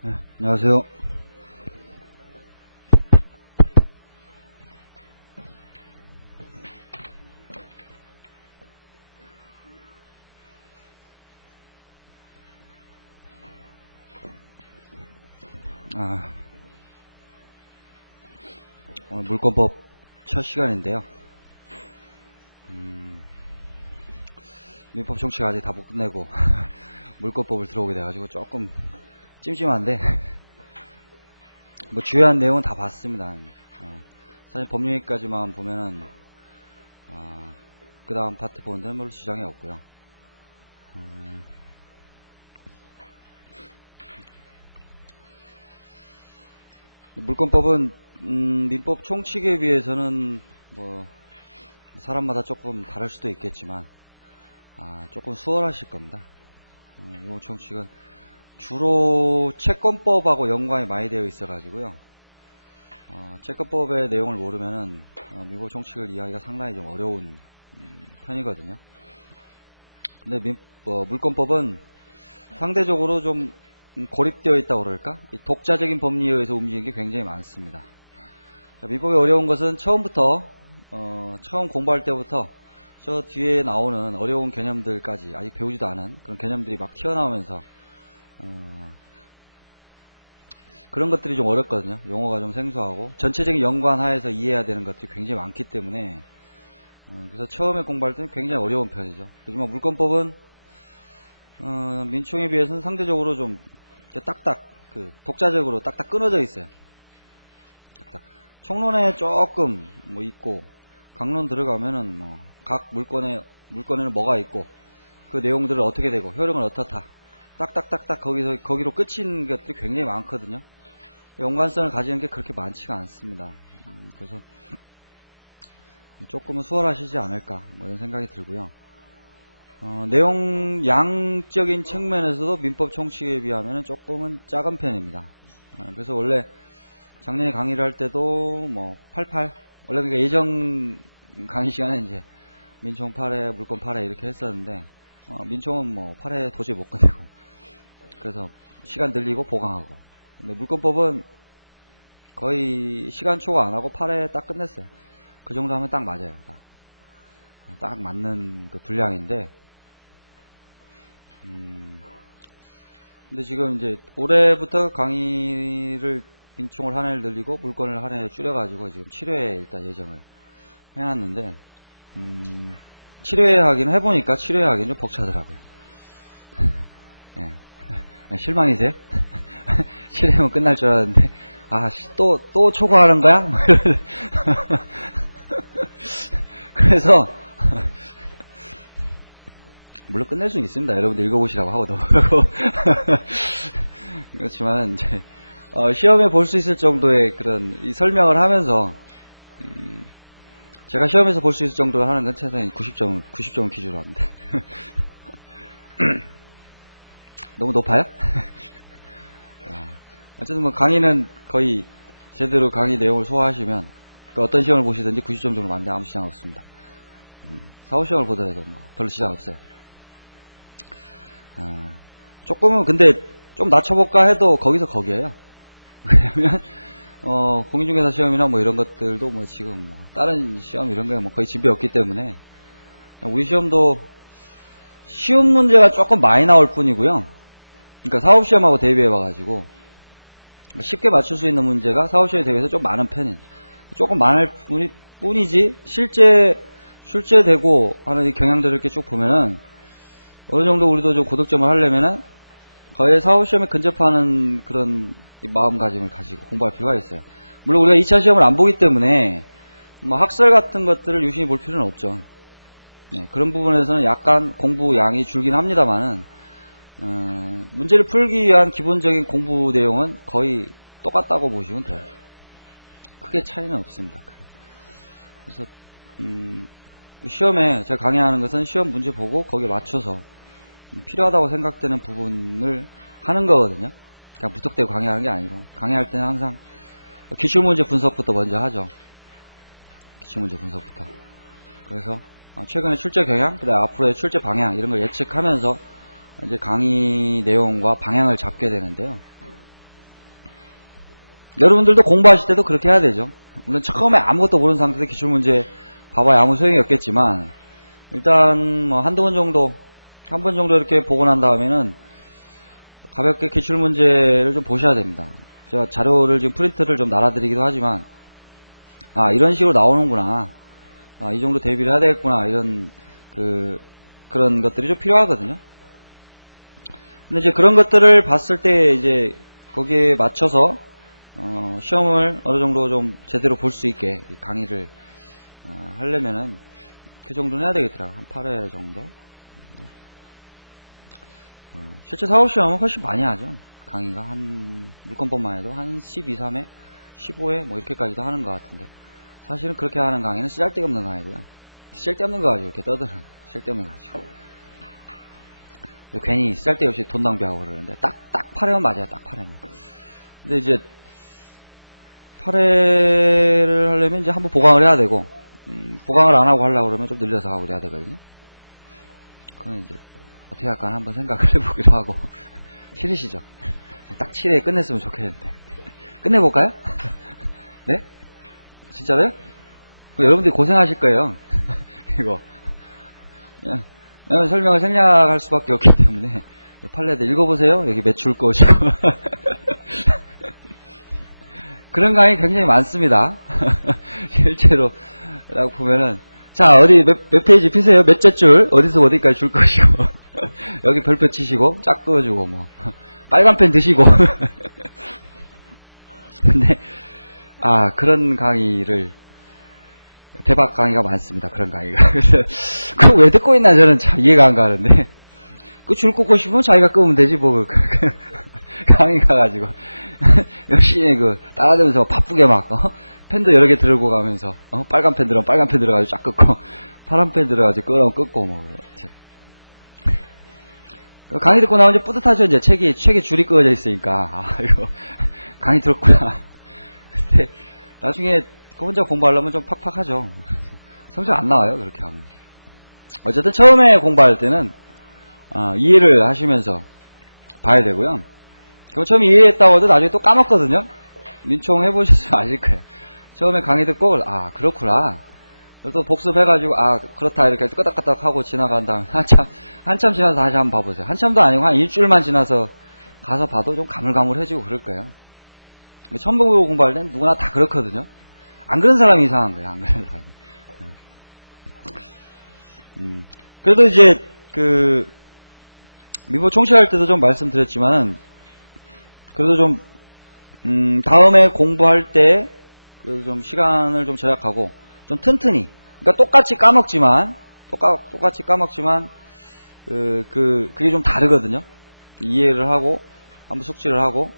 네, 안녕하세요. 오늘 물권법 첫 시간인데요. 민법 총칙 아직 다 못 끝내고 물권법을 들어오게 돼가지고 조금 찜찜한데 뭐 주요한 내용은 다 봤습니다. 사실 법률까지만 보면은 그 다음 파트 보는 데는 별로 지장이 없고요. 물권법은 민법 총칙에 비해서는 뭐 사람마다 조금 다를 수도 있겠지만 조금 수월하실 겁니다. 이 총칙은 주로 채권법하고 연관이 많이 되어 있어 가지고요. 채권법의 내용을 모르면은 민법 총칙을 이해하기가 상당히 좀 어려운 편이거든요. 근데 물권법은 상대적으로 좀 고립되어 있다고 그럴까? 이 독자적인 법리에 의해서 움직이는 게 굉장히 많습니다. 민법이 어려운 것은 처음부터 처음 공부할 때부터 저 뒤에 나오는 어려운 개념들까지 아직 배우지도 않은 그런 개념들이 막 튀어나오면서 그런 것들이 좀 어렵거든요. 용어가 좀 생소하고 전체적인 연관 하에서 이해해야 되는 것들이 굉장히 많기 때문에 그래서 처음에 공부할 때는 굉장히 어려운 편이죠. 하지만 물권법은 민총에 비해서는 상대적으로 좀 딱딱 독자적으로 딱딱 끊어져 있어요. 딱딱. 총론에 조금 뭐 있고 강론 들어가면은 뭐 각 물건에는 뭐가 있고 그 내용들은 어떻게 되고 효력은 어떻다. 딱딱딱딱 거기로 끝인 것들이 굉장히 많거든요. 연관성을 가지는 게 그렇게 많지가 않습니다. 그래서 조금은 수월하시지 않을까 뭐 이런 생각이 들고요. 내용 양적인 측면에서도 민법 총칙에 비하면 조금은 작은 편입니다. 그래서 원래 작년에 강의를 할 때도 뭐 88 원래 그러니까 예정 강의 시간에 이제 민총 8회 물권 8회 이렇게 했었는데 민총은 뭐 8회 도저히 못 끝내고 그래서 시간 늘리고 보강하고 근데 물권법은 거의 시간 초과 안 하고 8회 딱 끝냈어요. 그 정도 하면 딱 맞아요. 딱 맞는 그 분량인데 근데 지금 이제 올해부터 강의를 민총을 한 해를 늘리고 물권을 한 해 줄여가지고 지금 7회 일단 예정을 해놨는데 7회 하기는 해보니까 7회 하기는 좀 벅차더라고요. 예. 실망이세요? 7회면 끝날 줄 알았는데 또 초과하는 거야? 뭐 그래서 물론 끝낼 수는 있습니다. 여러분들 읽어보시라고 하고 넘어가고 그렇지만 이제 시험에 볼 수 있을 정도의 그런 이 설명을 하면서 제가 시험에서 볼 수 있을 정도로 하는 건 최소한 90점을 기준으로 합니다. 너무 높아요? 어쨌든 뭐 강의는 거의 제대로 강의 내용을 소화하시면 어떤 시험을 보시든지 90점 정도 만데 아무 지장 없습니다. 4, 5시험을 보더라도 뭐 별로 지장 없어요. 조금은 근데 좀 낮춰볼까 해도 거기서 거기에요. 왜냐면 공인중개사 시험이나 뭐 이런 것들도 뭐 지금 뭐 다른 시험 이런 거에 뭐 거의 진배 없기 때문에 우리 시험도 쉬운 문제가 조금 많이 나올 뿐이고요. 그러니까 사업시험하고 대비해봐가지고 쉽게 맞출 수 있는 문제가 사업시험에 대비해서 좀 많은 편인 조금 많을 뿐이지 실제 출제되고 하는 이 경향들을 이렇게 쭉 보면은 어느 정도 우리도 좀 고득점을 하려면은 거의 사업시험에 근접하는 그런 마음가짐을 가지고 공부할 필요가 있어요. 물론 우리가 2차 시험을 안 보기 때문에 뭐 학설 같은 것들을 유심히 볼 필요는 없죠. 그런 부분에서는 약간 공부 양이 줄긴 합니다만은 문제를 풀기 위한 기본적인 공부 내용은 거의 똑같다고 보시면 돼요. 크게 차이는 없습니다. 그래서 시험에 제가 강의하는 것은 시험 문제 보고 거기에 맞춰서 필요하다고 생각되는 부분을 하는 거거든요. 그냥 무턱대고 강의하는 게 아니고 강의할 때는 항상 기출문제 분석부터 먼저 하죠. 기출문제 분석부터. 그래서 최근에 출제 경향, 그다음 앞으로의 출제 방향 이런 걸 예측하면서 이제 강의 내용과 방향을 잡게 되는데요. 여러분들도 공부하실 때도 그렇게 해야 되죠. 물론 처음에 아무것도 모르는 상태에서 기출문제 봐봐야 아무 소용이 없겠지만, 일단 뭐 한두 번 정도, 한 번 정도 이렇게 보고 난 다음에는 가볍게 기출문제를 좀 보셔야 됩니다. 제가 자료를 지금 프린트를 좀 날아드리기도 하지만, 아, 이런 식으로 나오는구나. 아, 이 정도 대비를 해야 되겠구나. 이런, 그런 것들이 좀 필요하거든요. 근데 이제 그런 것들을 봤을 때 이제 거기에 맞춰서, 시험을 어느 정도 좀 제대로 볼 수 있게 강의를, 하려면은 그 정도는 해야 되겠더라고요. 한 8회 정도. 실제 사법시험은 훨씬 많이 하죠. 강의가 한, 물권법만 해도 한 12, 3회, 15회 뭐 이렇게까지도 하는 것 같은데, 사실은 그렇게 하는 강의는 쓸데없는 강의고요. 쓸데없는 거 가지고 이렇게 떠드는, 쓸데없는 거 가지고. 괜히 쓸데없이 돈 낭비하고 그러는데, 딱 8회면 맞아요. 딱 8회면. 근데 이제 8회를 하려면 이제 한번 보강을 해야 되고, 보강을 안 하고 하려고 그러면 좀 늘려서 하고 그래야 되거든요. 그건 이제 어떻게 할까 한번 생각을 해보기로 하고. 싫으시죠? 딱 7회에 끝냈으면 좋겠는데. 끝내볼까요? 네? 진짜로요? 여러분들이 고생하실 거예요. 이거. 설명을 생략할 수밖에 없기 때문에. 판례들 읽어보세요. 여기 매출 것이고. 그런 강의 굉장히 많습니다. 실제로. 라고 보면은. 자, 어디 몇 페이지 피세요? 몇째 줄? 어디서 어디까지 줄 것이고. 여기 별표 치시고, 짝 그어주고, 뭐. 빨간 펜 드시고. 근데, 그런 강의를, 대박 강의가 많습니다. 그런 강의가. 그래서, 그거 왜 듣고 있나 저는 참 이해가 안 가는데. 그 줄 끄고 싶으면 자기가 끄면 되지, 뭐. 강의 가가지고. 열심히 따라다니면서 바쁘게 막, 펜도 여러 개 들고 가면서, 빨간 펜 들어가면 빨간 펜 들어가지고 쫙 끄고, 파란 펜 들어가지고 끄라면 끄고, 뭐. 강의 듣고 나면 이제 뿌듯하죠. 이제 책에 줄이 그어져 있으니까. 이거, 강의 들었구나. 근데, 나중에 혼자 공부하려면 좀 팍팍하죠. 성적 안 나와요, 그렇게 하면. 어쨌든 처음에 공부할 때는, 이해를 하시면서 봐야 되고요. 그럼 처음에 이해했다고 해도 나중에 또 까먹거든요. 민총 해보셨으면 아실 거예요. 처음에 강의 듣고, 그렇구나. 또 복습해가지고, 그렇다, 이렇게 끄덕끄덕 하고 지나간 다음에, 한참 지나서 다시 한번 봐보세요. 한참도 아니고, 한 일주일만 지나서 가서 봐도 좀 가물가물해지고 그럴 거예요. 처음 보고 공부할 땐 누구나 다 그렇거든요. 안 그런 사람이 이상한 거예요, 안 그런 사람이. 그래도 이제, 미보 총시할 때도 좀 말씀드렸지만, 그래도 좀, 다음에 공부할 때, 그래도 좀 시간을 좀 절약하고, 좀 튼튼히. 그러니까 똑같이 까먹지만, 그게 좀 다르거든요. 이해를 하고, 한번 숙지를 하고,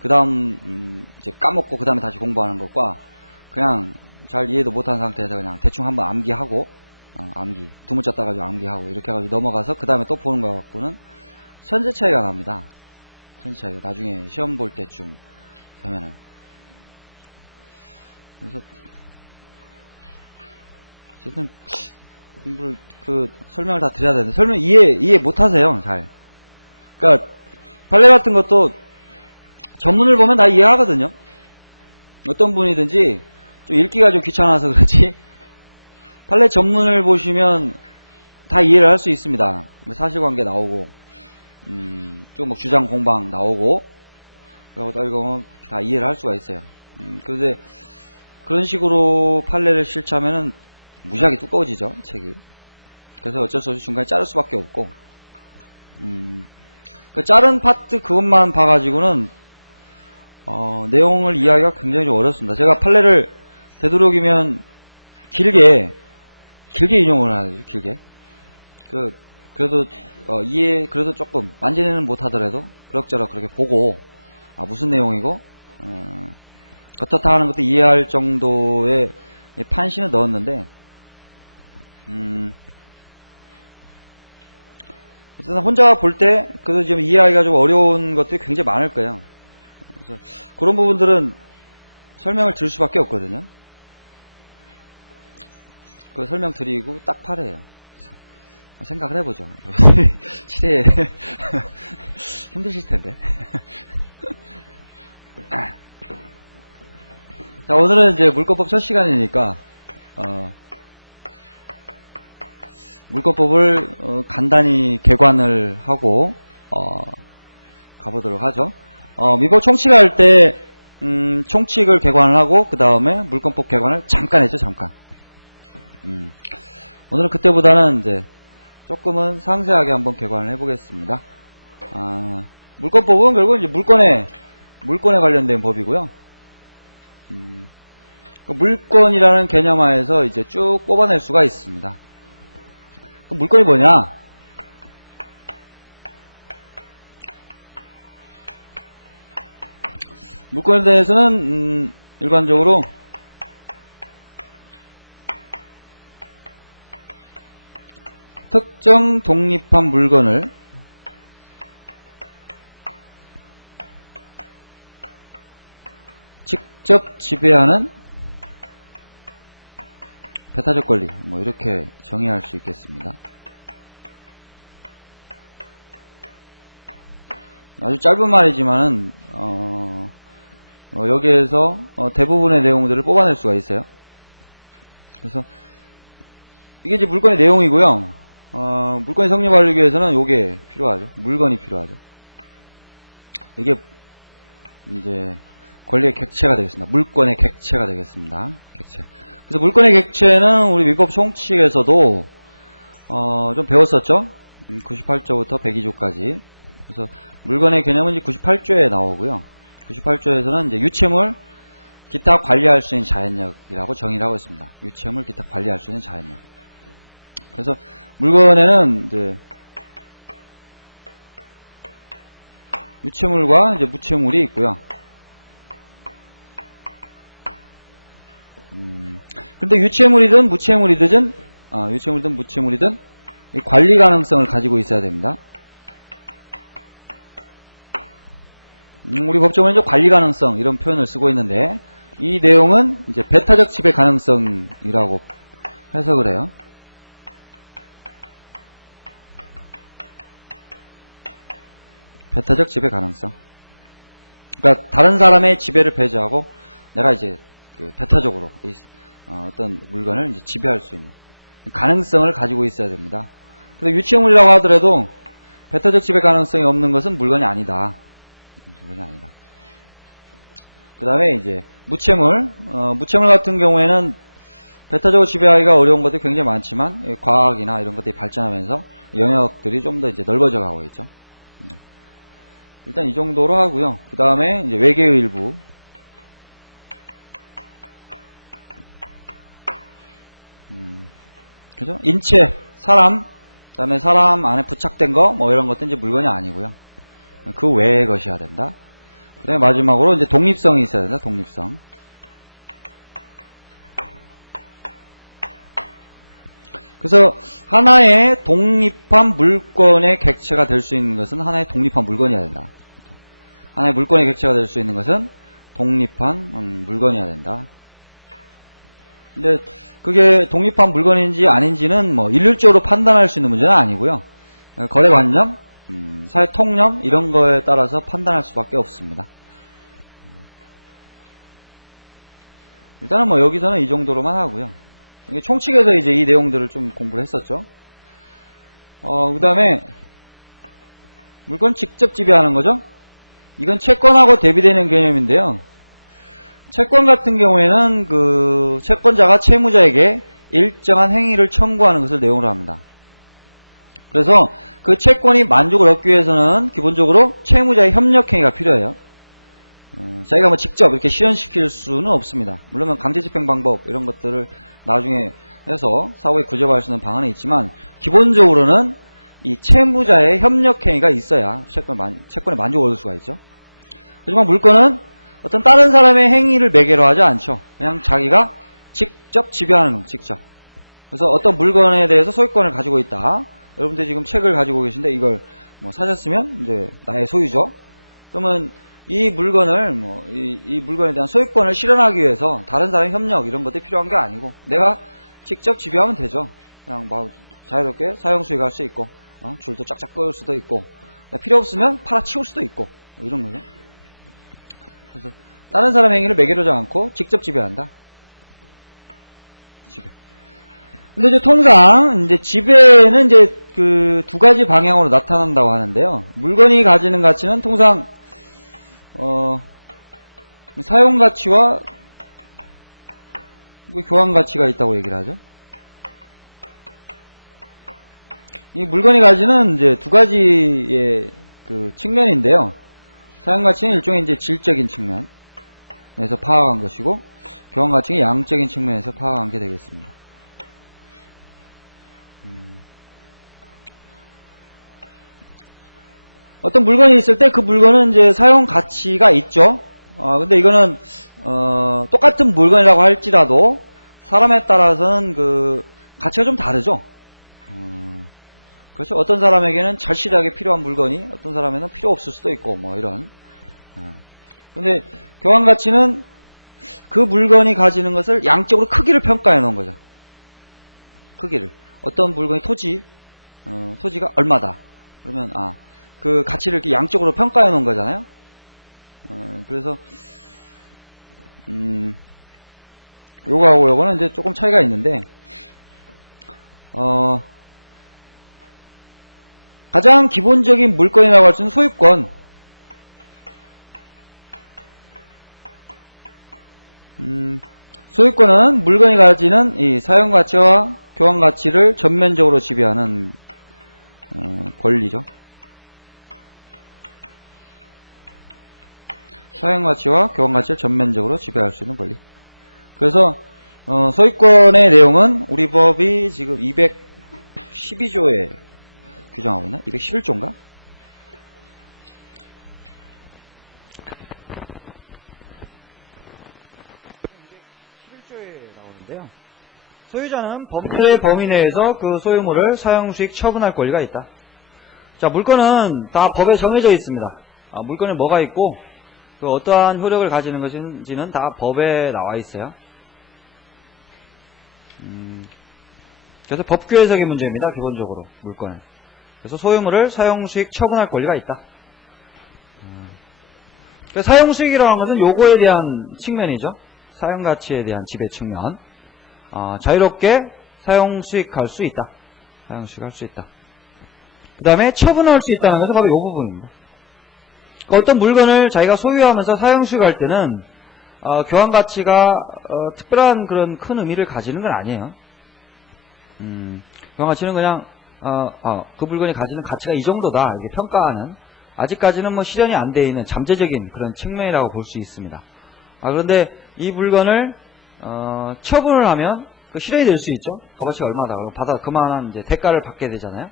그 다음, 이제 까먹고, 그 다음에 다시 공부하는 것과, 그냥 잘 이해도 못한 상태에서 그냥 대충 한번 암기하고, 암기. 두 문자 따가지고 암기하고, 이렇게 해가지고 넘어가서, 그 다음에 또 보는 거 갖고는, 천재 차이가 납니다. 천재 차이가. 나중에 시험 볼 때쯤 되면은. 그래서, 어쨌든, 공부를, 설명을 다 드려야 되는데, 설명 이해 못 하세요, 잘. 그니까, 판례 같은 것도, 전문을 보면 다 이해하거든요. 어떤 분이든지, 좀 읽기가 좀 귀찮아서 그렇지, 판례 전문을 보시면, 다 이해를 할 수 있습니다. 사실관계 나오고, 좀 주장 공방 나오고, 그리고 읽으면 다 이해를 할 수가 있어요. 그런데, 그런 식으로 판례를 실차면은, 무지하게 두꺼워지죠, 책이. 그래서 어쩔 수 없이 중간에 자를 수밖에 없고, 그 자른 파트 그것만 봐가지고는, 내용을 이해하기가 굉장히 좀 어렵습니다. 제가 판례를 되도록이면 길게 인용을 하죠, 길게. 그래도, 그래도 조금, 완전히는 못하더라도, 그럭저럭 그렇게 보고, 무슨 내용이고, 어떻다 하는 것도 이해할 정도의 판시는 넣었는데, 어쨌든 혼자 볼 때, 그래도 지금 이해하기가 좀 어려운 것들이 굉장히 많을 거예요. 그래서 그런 부분들은 설명을 드릴 수밖에 없거든요. 그 설명 드리고 딱 8회예요. 생각을 해보죠. 7회 힘드실 텐데. 자, 오늘은 이제 물권법 첫 시간이니까, 물권법을 간단히 개관을 하고, 가보도록 하죠. 민법 총칙할 때, 총칙을 개관을 하고, 그 다음에 물권법 개관을 잠깐 했죠, 잠깐. 오늘은 그때보다는 이제 조금은 상세하게 한번 개관을 해보겠습니다. 물권법은 결국 이제 물권에 관련된 법이고요. 물권이라는 개념하에서 이제 쭉 뽑아낼 수가 있습니다. 그럼 물권이 뭐냐? 물권에 대해서는 일반적으로 특정 독립한 물건을 직접 지배하는 배타적 권리, 뭐 이렇게 정의할 수 있겠습니다. 아주 짧은 말이지만은 여기에서 대부분의 내용들을 뽑아낼 수가 있어요. 그래서 이게 이제 물건의 내용이고요. 물건이 성립하기 위해서는 요게 필요하죠. 물건이 필요하죠. 이게 이제 권리의 객체가 되겠습니다. 물권의 객체가 되겠습니다. 객체. 그래서 물권의 객체는 우리 민법 총칙에서도 좀 배웠었죠. 98조부터 102조까지. 그래서 물건의 개념은 이제 98조에 나오고요. 98조에서는 이제 유체물 기타 관리할 수 있는 자연력이라고 정의를 하고 있습니다. 유체물 기타 관리할 수 있는 자연력. 그래서 물건에는 이제 유체물과 이제 무체물이 있고요. 근데 유체물이든 무체물이든 이 관리 가능성을 가지고 있어야 됩니다. 우리 법조문에 이제 관리 가능성 이런 표현을 쓰고 있는데 이 내용은 이제 배타적 지배 가능성이라고 해석을 해요. 배타적 지배 가능성. 그러니까 다른 사람의 지배를 배제하고 내가 이제 그 배타적으로 어떤 물건을 이제 지배할 수 있는 가능성을 가지고 있어야 됩니다. 근데 유체물이라고 하더라도 배타적 지배 가능성이 없는 것은 물건이 아니다. 물건이 아니다. 그 다음에 이제 무체물 같은 경우에는 배타적으로 지배하기가 어려운 것들이 굉장히 많지만 과학이나 이런 것들이 발전하면서 영역들이 좀 더 이제 넓어져 가고 있죠. 일단 이 정도로 하고요. 그 다음에 이제 외계의 일부. 그죠? 인체, 사람, 그 다음에 사람 안에 부착된 거, 뭐 이런 것도 이제 물건이 아니고요. 그 외의 것이어야 된다. 그 다음에 마지막으로 이제 독립성이 있어야 된다. 독립성. 그래서 하나의 독립한 물건의 객체가 될 수 있는 것은 하나의 독립한 물건이어야 된다. 하나의 물건의 객체가 될 수 있는 것은 독립한 물건이어야 된다. 근데 그게 독립한 물건인지 아닌지는 뭐 일률적으로 판단할 수 있는 문제는 아니고요. 거래관념, 사회 통념 이런 거에 따라서 판단할 수밖에 없습니다. 일단은 뭐 여기서는 이 정도로만 하고요. 총칙에서 이제 이 내용들을 좀 공부를 했었죠. 그 다음에 물건 직접 지배하는 거죠. 이건 채권하고 대비되는 개념인데요. 채권 같은 경우에는 그 채권자가 채무자에게 일정한 행위를 청구하는 것을 내용으로 합니다. 그래서 그 채권이 만족을 얻기 위해서는 기본적으로 채무자의 협력행위가 필요해요. 자기가 뭐 직접 이렇게 실현시킬 수는 없습니다. 물론 강제집행 방법 이런 것들을 나중에 해서 사후에 구제할 수 있는 방안이 있지만 기본적으로는 이 채무자의 협력행위가 있어야 채권에 만족을 얻을 수가 있죠. 하지만 물건은 어떤 다른 사람의 행위를 매개로 하지 않죠. 그냥 자기가 직접 지배하는 겁니다. 직접. 그래서 어떤 물건에 대해서 소유권을 가지고 있다. 여러분들 지금 책을 가지고 계신데 이걸 뭐 사셨으면 이제 나의 소유죠. 그러면 이 물건을 이 물건에 대한 소유권을 실현하기 위해서 다른 사람의 협력 이런 것들이 필요한 게 아니고 내가 직접 지배하면 되죠. 그냥 뭐 자유롭게 사용 수익할 수 있고 줄도 쫙쫙 끌 수도 있고 필요 없으면 팔아치울 수도 있고 뭐 이런 거죠. 그래서 다른 사람 행위를 매개로지 않고 직접 지배한다. 지배. 근데 이제 통상 이제 지배는 이제 그 두 가지 방향으로 나타난다고 하는데요. 물건이 가지는 가치는 통상 사용 가치와 교환 가치가 있다고 얘기를 하죠. 이 물건이 가지는 이제 두 가지의 그 측면인데요. 사용 가치는 일종의 이제 질적인 측면에서 파악한 것이고, 교환 가치는 양적인 측면에서 파악한 게 되겠습니다. 어떤 물건이 있을 때 그 물건은 이제 사용 가치가 있죠. 근데 이거는 똑같은 물건이라고 할지라도 사람에 따라서는 그 가치가 좀 다르죠. 그렇죠. 어떤 사람에게는 절실하게 필요한 물건이 어떤 사람에는 필요 없을 수도 있고 뭐 이런. 근데 교환 가치는 그 물건이 가지는 것을 양적으로 크기를 평가해 놓은 거죠. 크기를. 어떤 물건이 토지가 얼마다. 그러면 그 가치를 이렇게 양적으로 평가해 놓은 거잖아요. 그래서 요거하고 요거는 이제 조금 차이가 있는데 가장 기본적인 물건이라고 할 수 있는 소유권. 소유권은 물건이 가지는 이 사용 가치와 교환 가치를 전면적으로 지배하는 권리죠. 사용 가치와 교환 가치를 전면적으로 지배할 수 있는 권리. 그래서 소유권의 내용은 우리 법이 지금 212조에 규정하고 있나? 211조인가? 소유자는 법률의 범위 내에서 그 소유물을 사용수익 처분할 권리가 있다. 자, 물건은 다 법에 정해져 있습니다. 물건에 뭐가 있고 그 어떠한 효력을 가지는 것인지는 다 법에 나와 있어요. 그래서 법규 해석의 문제입니다. 기본적으로 물건은. 그래서 소유물을 사용수익 처분할 권리가 있다. 사용수익이라고 하는 것은 요거에 대한 측면이죠. 사용가치에 대한 지배 측면. 자유롭게 사용수익할 수 있다. 사용수익할 수 있다. 그 다음에 처분할 수 있다는 것은 바로 요 부분입니다. 어떤 물건을 자기가 소유하면서 사용수익할 때는 교환가치가 특별한 그런 큰 의미를 가지는 건 아니에요. 교환가치는 그냥 그 물건이 가지는 가치가 이 정도다 이렇게 평가하는, 아직까지는 뭐 실현이 안 돼 있는 잠재적인 그런 측면이라고 볼 수 있습니다. 그런데 이 물건을 처분을 하면 그 실현이 될 수 있죠. 값어치가 얼마다 그럼 그만한 이제 대가를 받게 되잖아요.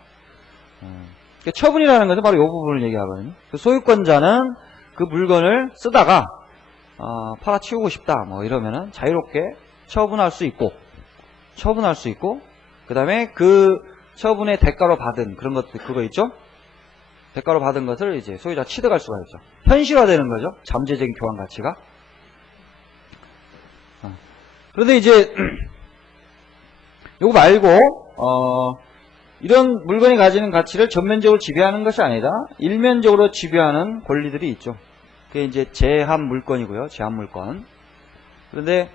처분이라는 것은 바로 이 부분을 얘기하거든요. 그 소유권자는 그 물건을 쓰다가 팔아치우고 싶다 뭐 이러면은 자유롭게 처분할 수 있고 그 다음에 그 처분의 대가로 받은 그런 것들 그거 있죠. 대가로 받은 것을 이제 소유자 취득할 수가 있죠. 현실화되는 거죠. 잠재적인 교환 가치가. 그런데 이제 요거 말고 이런 물건이 가지는 가치를 전면적으로 지배하는 것이 아니라 일면적으로 지배하는 권리들이 있죠. 그게 이제 제한 물건이고요. 제한 물건. 그런데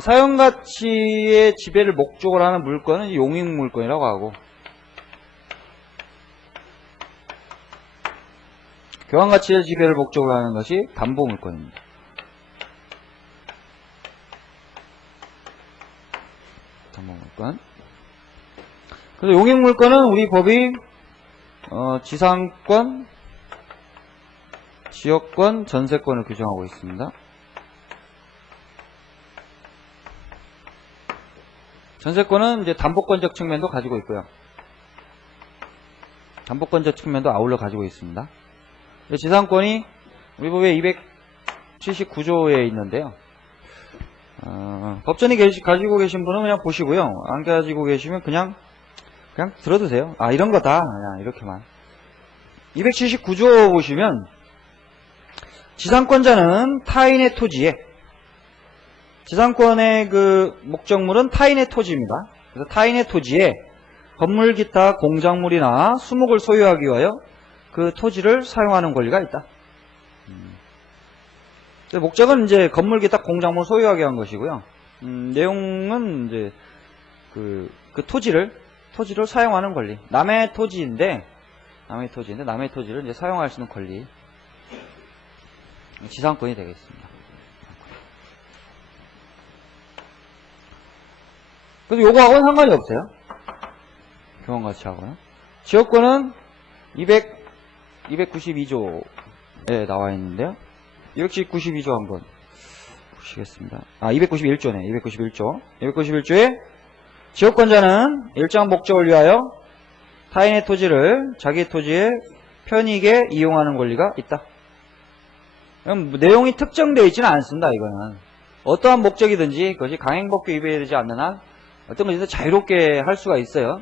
사용 가치의 지배를 목적으로 하는 물건은 용익 물건이라고 하고, 교환 가치의 지배를 목적으로 하는 것이 담보 물건입니다. 담보 물건. 그래서 용익 물건은 우리 법이 지상권, 지역권, 전세권을 규정하고 있습니다. 전세권은 이제 담보권적 측면도 가지고 있고요. 담보권적 측면도 아울러 가지고 있습니다. 지상권이 우리 법의 279조에 있는데요. 법전이 가지고 계신 분은 그냥 보시고요. 안 가지고 계시면 그냥 들어두세요. 이런 거다. 그냥 이렇게만. 279조 보시면 지상권자는 타인의 토지에, 지상권의 그 목적물은 타인의 토지입니다. 그래서 타인의 토지에 건물 기타 공작물이나 수목을 소유하기 위하여 그 토지를 사용하는 권리가 있다. 목적은 이제 건물기 딱 공작물 소유하게 한 것이고요. 내용은 이제 그 토지를 사용하는 권리. 남의 토지를 이제 사용할 수 있는 권리. 지상권이 되겠습니다. 그래서 요거하고는 상관이 없어요. 교환가치하고는. 지역권은 292조에 나와 있는데요. 292조 한번 보시겠습니다. 291조네. 291조. 291조에 지역권자는 일정 목적을 위하여 타인의 토지를 자기 토지에 편익에 이용하는 권리가 있다. 그럼 내용이 특정되어 있지는 않습니다. 이거는 어떠한 목적이든지 그것이 강행법규 위배에 되지 않는 한 어떤 것이든 자유롭게 할 수가 있어요.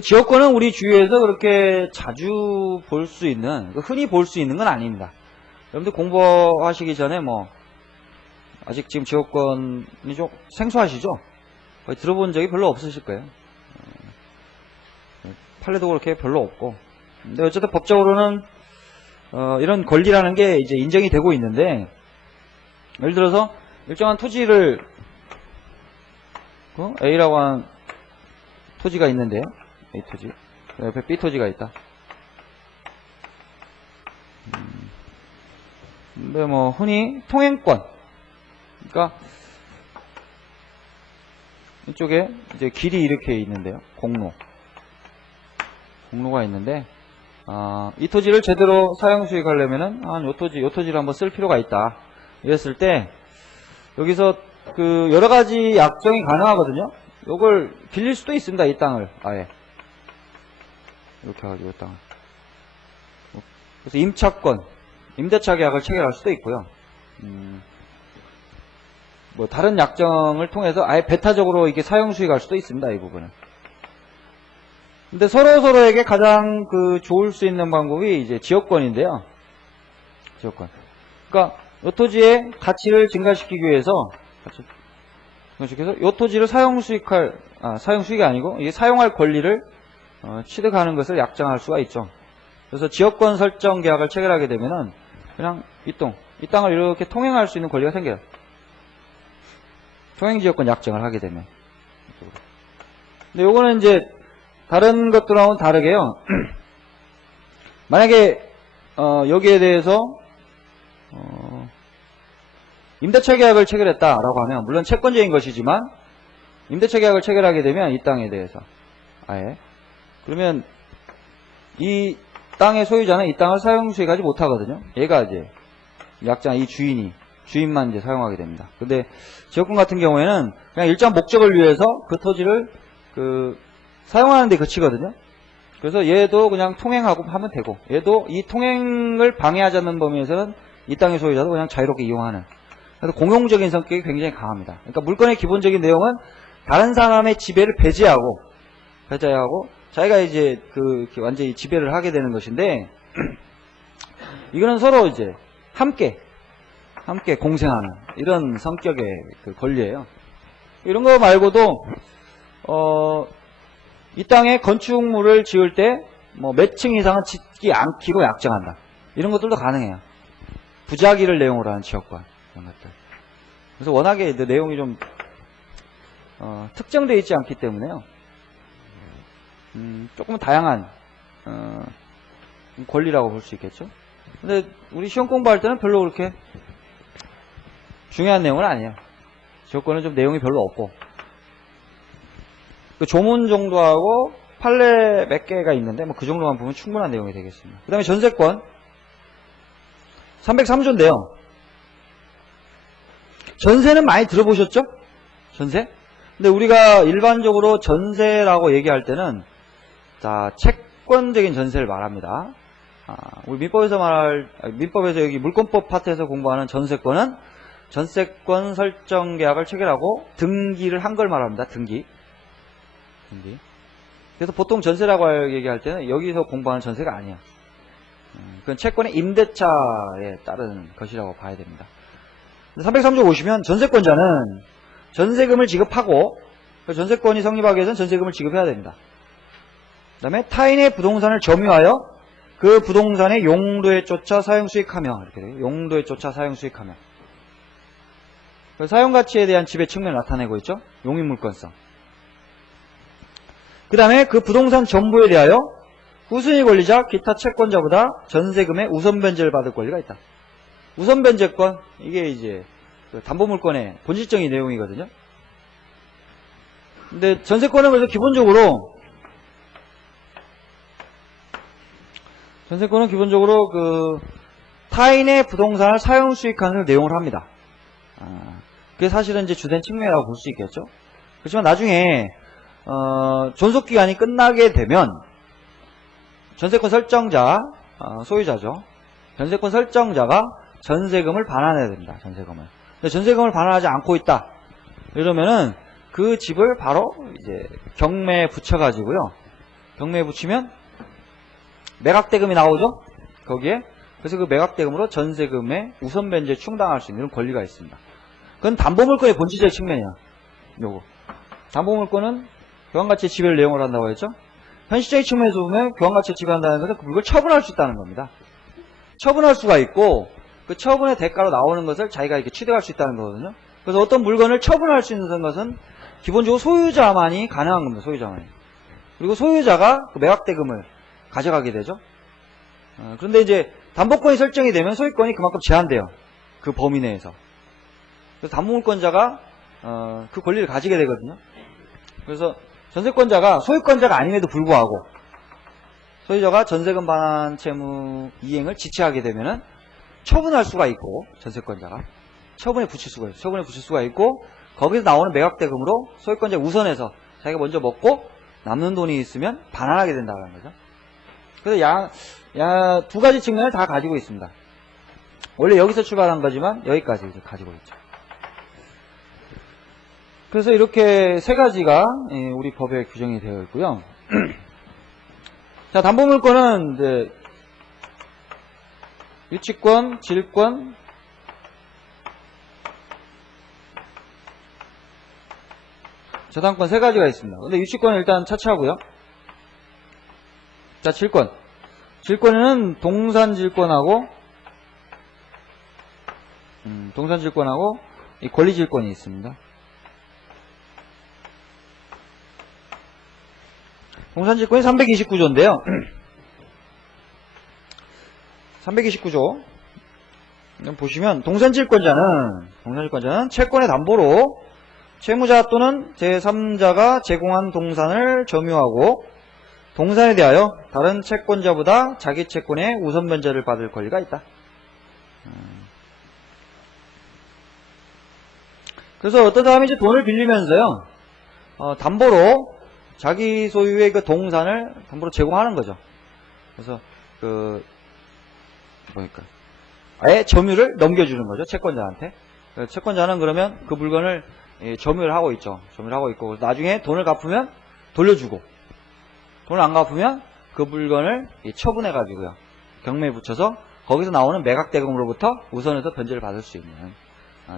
지역권은 우리 주위에서 그렇게 자주 볼 수 있는, 흔히 볼 수 있는 건 아닙니다. 여러분들 공부하시기 전에 아직 지금 지역권이 좀 생소하시죠? 거의 들어본 적이 별로 없으실 거예요. 판례도 그렇게 별로 없고. 근데 어쨌든 법적으로는, 이런 권리라는 게 이제 인정이 되고 있는데, 예를 들어서 일정한 토지를, A라고 하는 토지가 있는데요. A 토지. 옆에 B 토지가 있다. 근데 흔히 통행권. 그러니까, 이쪽에 이제 길이 이렇게 있는데요. 공로가 있는데, 이 토지를 제대로 사용 수익하려면은, 요 토지를 한번 쓸 필요가 있다. 이랬을 때, 여기서 여러 가지 약정이 가능하거든요. 요걸 빌릴 수도 있습니다. 이 땅을 아예 이렇게 해가지고 이 땅을. 그래서 임차권, 임대차 계약을 체결할 수도 있고요. 다른 약정을 통해서 아예 배타적으로 이게 사용 수익할 수도 있습니다. 이 부분은. 근데 서로에게 가장 좋을 수 있는 방법이 이제 지역권인데요. 지역권. 그러니까 이 토지의 가치를 증가시키기 위해서 이 토지를 사용 수익이 아니고 이게 사용할 권리를 취득하는 것을 약정할 수가 있죠. 그래서 지역권 설정 계약을 체결하게 되면은 그냥 이 땅을 이렇게 통행할 수 있는 권리가 생겨요. 통행지역권 약정을 하게 되면. 근데 요거는 이제 다른 것들하고는 다르게요. 만약에 여기에 대해서 임대차 계약을 체결했다라고 하면 물론 채권자인 것이지만 임대차 계약을 체결하게 되면 이 땅에 대해서 아예 그러면 이 땅의 소유자는 이 땅을 사용 수익하지 못하거든요. 얘가 이제 약정 이 주인만 이제 사용하게 됩니다. 근데 지역권 같은 경우에는 그냥 일정 목적을 위해서 그 토지를 사용하는 데 그치거든요. 그래서 얘도 그냥 통행하고 하면 되고 얘도 이 통행을 방해하지 않는 범위에서는 이 땅의 소유자도 그냥 자유롭게 이용하는. 그래서 공용적인 성격이 굉장히 강합니다. 그러니까 물건의 기본적인 내용은 다른 사람의 지배를 배제하고 자기가 이제 이렇게 완전히 지배를 하게 되는 것인데 이거는 서로 이제 함께 공생하는 이런 성격의 권리예요. 이런 거 말고도 이 땅에 건축물을 지을 때 몇 층 이상은 짓기 않기로 약정한다. 이런 것들도 가능해요. 부작위를 내용으로 하는 지역권 이런 것들. 그래서 워낙에 내용이 좀 특정되어 있지 않기 때문에요. 조금 다양한 권리라고 볼 수 있겠죠. 근데 우리 시험 공부할 때는 별로 그렇게 중요한 내용은 아니에요. 지역권은 좀 내용이 별로 없고 조문 정도하고 판례 몇 개가 있는데 그 정도만 보면 충분한 내용이 되겠습니다. 그 다음에 전세권 303조인데요. 전세는 많이 들어보셨죠? 전세? 근데 우리가 일반적으로 전세라고 얘기할 때는 채권적인 전세를 말합니다. 우리 민법에서 여기 물권법 파트에서 공부하는 전세권은 전세권 설정 계약을 체결하고 등기를 한 걸 말합니다. 등기. 그래서 보통 전세라고 얘기할 때는 여기서 공부하는 전세가 아니야. 그건 채권의 임대차에 따른 것이라고 봐야 됩니다. 303조 보시면 전세권자는 전세금을 지급하고 전세권이 성립하기 위해서는 전세금을 지급해야 됩니다. 그 다음에 타인의 부동산을 점유하여 그 부동산의 용도에 쫓아 사용 수익하며 이렇게 돼요. 용도에 쫓아 사용 수익하며. 사용 가치에 대한 지배 측면을 나타내고 있죠. 용익 물권성. 그 다음에 그 부동산 전부에 대하여 후순위 권리자 기타 채권자보다 전세금의 우선 변제를 받을 권리가 있다. 우선 변제권, 이게 이제 그 담보물권의 본질적인 내용이거든요. 근데 전세권은 그래서 기본적으로 그 타인의 부동산을 사용 수익하는 내용을 합니다. 그게 사실은 이제 주된 측면이라고 볼 수 있겠죠. 그렇지만 나중에 존속기간이 끝나게 되면 전세권 설정자, 소유자죠. 전세권 설정자가 전세금을 반환해야 됩니다. 전세금을. 근데 전세금을 반환하지 않고 있다. 이러면은 그 집을 바로 이제 경매에 붙여가지고요. 경매에 붙이면 매각대금이 나오죠. 거기에. 그래서 그 매각대금으로 전세금의 우선 변제 충당할 수 있는 이런 권리가 있습니다. 그건 담보물권의 본질적 측면이야. 요거. 담보물권은 교환가치의 지배를 내용으로 한다고 했죠. 현실적인 측면에서 보면 교환가치의 지배한다는 것은 그 물건을 처분할 수 있다는 겁니다. 처분할 수가 있고 그 처분의 대가로 나오는 것을 자기가 이렇게 취득할 수 있다는 거거든요. 그래서 어떤 물건을 처분할 수 있는 것은 기본적으로 소유자만이 가능한 겁니다. 소유자만이. 그리고 소유자가 그 매각대금을 가져가게 되죠. 그런데 이제 담보권이 설정이 되면 소유권이 그만큼 제한돼요. 그 범위 내에서. 그래서 담보물권자가 그 권리를 가지게 되거든요. 그래서 전세권자가 소유권자가 아님에도 불구하고 소유자가 전세금 반환 채무 이행을 지체하게 되면은 처분할 수가 있고 전세권자가 처분에 붙일 수가 있어요. 처분에 붙일 수가 있고 거기서 나오는 매각대금으로 소유권자 우선해서 자기가 먼저 먹고 남는 돈이 있으면 반환하게 된다는 거죠. 그래서 두 가지 측면을 다 가지고 있습니다. 원래 여기서 출발한 거지만 여기까지 이제 가지고 있죠. 그래서 이렇게 세 가지가 우리 법에 규정이 되어 있고요. 자, 담보물권은 이제 유치권, 질권, 저당권 세 가지가 있습니다. 근데 유치권은 일단 차치하고요. 자, 질권. 질권에는 동산질권하고 이 권리질권이 있습니다. 동산질권이 329조인데요. 329조. 보시면 동산질권자는 채권의 담보로 채무자 또는 제3자가 제공한 동산을 점유하고 동산에 대하여 다른 채권자보다 자기 채권의 우선 변제를 받을 권리가 있다. 그래서 어떤 사람이 이제 돈을 빌리면서요, 담보로 자기 소유의 그 동산을 담보로 제공하는 거죠. 그래서 아예 점유를 넘겨주는 거죠. 채권자한테. 채권자는 그러면 그 물건을 점유를 하고 있죠. 점유를 하고 있고 나중에 돈을 갚으면 돌려주고 돈을 안 갚으면 그 물건을 처분해 가지고요. 경매에 붙여서 거기서 나오는 매각대금으로부터 우선해서 변제를 받을 수 있는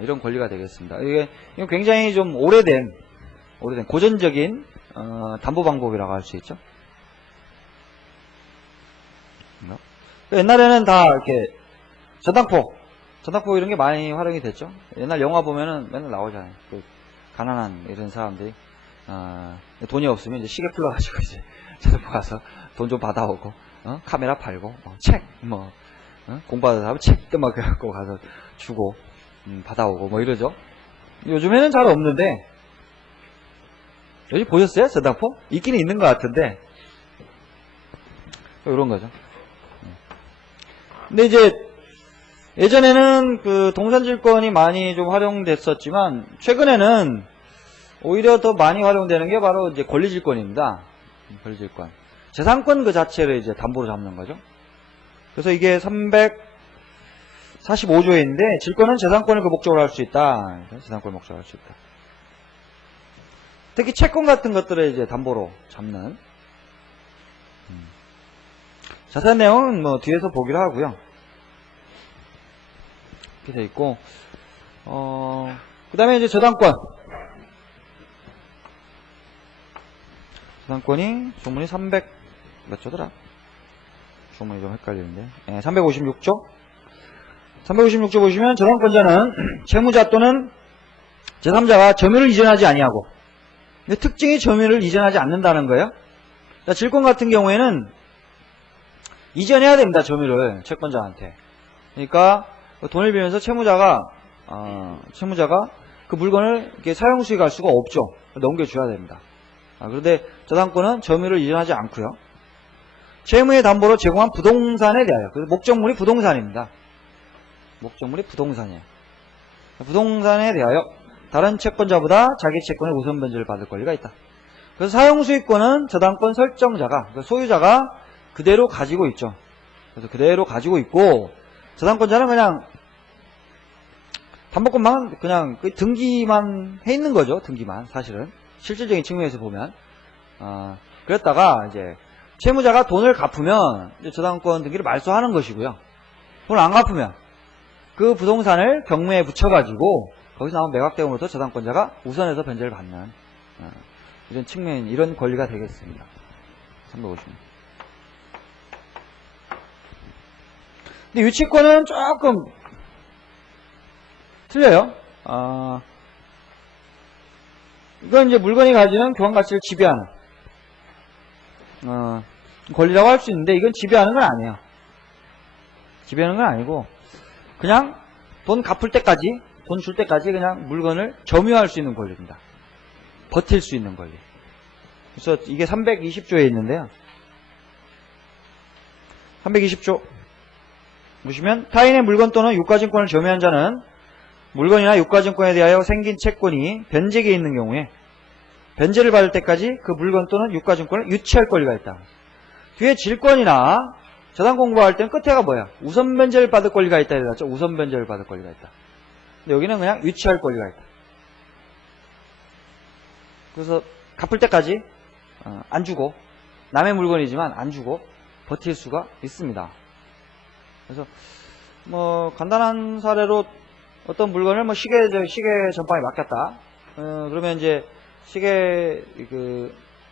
이런 권리가 되겠습니다. 이게 굉장히 좀 오래된 고전적인 담보 방법이라고 할 수 있죠. 옛날에는 다 이렇게 전당포 이런 게 많이 활용이 됐죠. 옛날 영화 보면은 맨날 나오잖아요. 그 가난한 이런 사람들이 돈이 없으면 이제 시계 풀러가지고 이제 전당포 가서 돈 좀 받아오고 카메라 팔고 책 공부하다 하면 책도 막 갖고 가서 주고 받아오고 이러죠. 요즘에는 잘 없는데 여기 보셨어요? 전당포? 있기는 있는 것 같은데 이런 거죠. 근데 이제 예전에는 그 동산질권이 많이 좀 활용됐었지만 최근에는 오히려 더 많이 활용되는 게 바로 이제 권리질권입니다. 권리질권. 재산권 그 자체를 이제 담보로 잡는 거죠. 그래서 이게 345조인데 질권은 재산권을 그 목적으로 할 수 있다. 재산권을 목적으로 할 수 있다. 특히 채권 같은 것들을 이제 담보로 잡는. 자세한 내용은 뒤에서 보기로 하고요. 이렇게 돼 있고, 그 다음에 이제 저당권. 저당권이 조문이 300 몇 조더라? 주문이 좀 헷갈리는데. 356조. 356조 보시면 저당권자는 채무자 또는 제3자가 점유를 이전하지 아니하고, 특징이 점유를 이전하지 않는다는 거예요. 자, 질권 같은 경우에는 이전해야 됩니다. 점유를 채권자한테. 그러니까 돈을 빌면서 채무자가 그 물건을 이렇게 사용 수익할 수가 없죠. 넘겨줘야 됩니다. 그런데 저당권은 점유를 이전하지 않고요. 채무의 담보로 제공한 부동산에 대하여, 그래서 목적물이 부동산입니다. 목적물이 부동산이에요. 부동산에 대하여 다른 채권자보다 자기 채권의 우선 변제를 받을 권리가 있다. 그래서 사용수익권은 저당권 설정자가, 소유자가 그대로 가지고 있죠. 그래서 그대로 가지고 있고, 저당권자는 그냥 담보권만 그냥 등기만 해 있는 거죠. 등기만. 사실은 실질적인 측면에서 보면 그랬다가 이제 채무자가 돈을 갚으면 이제 저당권 등기를 말소하는 것이고요. 돈을 안 갚으면 그 부동산을 경매에 붙여가지고 거기서 나온 매각대금으로부터 저당권자가 우선해서 변제를 받는 이런 측면, 이런 권리가 되겠습니다. 350. 근데 유치권은 조금 틀려요. 이건 이제 물건이 가지는 교환 가치를 지배하는 권리라고 할 수 있는데, 이건 지배하는 건 아니에요. 지배하는 건 아니고 그냥 돈 갚을 때까지, 돈 줄 때까지 그냥 물건을 점유할 수 있는 권리입니다. 버틸 수 있는 권리. 그래서 이게 320조에 있는데요. 320조 보시면, 타인의 물건 또는 유가증권을 점유한 자는 물건이나 유가증권에 대하여 생긴 채권이 변제기에 있는 경우에 변제를 받을 때까지 그 물건 또는 유가증권을 유치할 권리가 있다. 뒤에 질권이나 저당권 공부할 때는 끝에가 뭐야? 우선 변제를 받을 권리가 있다 이랬죠. 우선 변제를 받을 권리가 있다. 근데 여기는 그냥 유치할 권리가 있다. 그래서 갚을 때까지 안 주고, 남의 물건이지만 안 주고 버틸 수가 있습니다. 그래서 뭐 간단한 사례로 어떤 물건을 뭐 시계 전방에 맡겼다. 그러면 이제 시계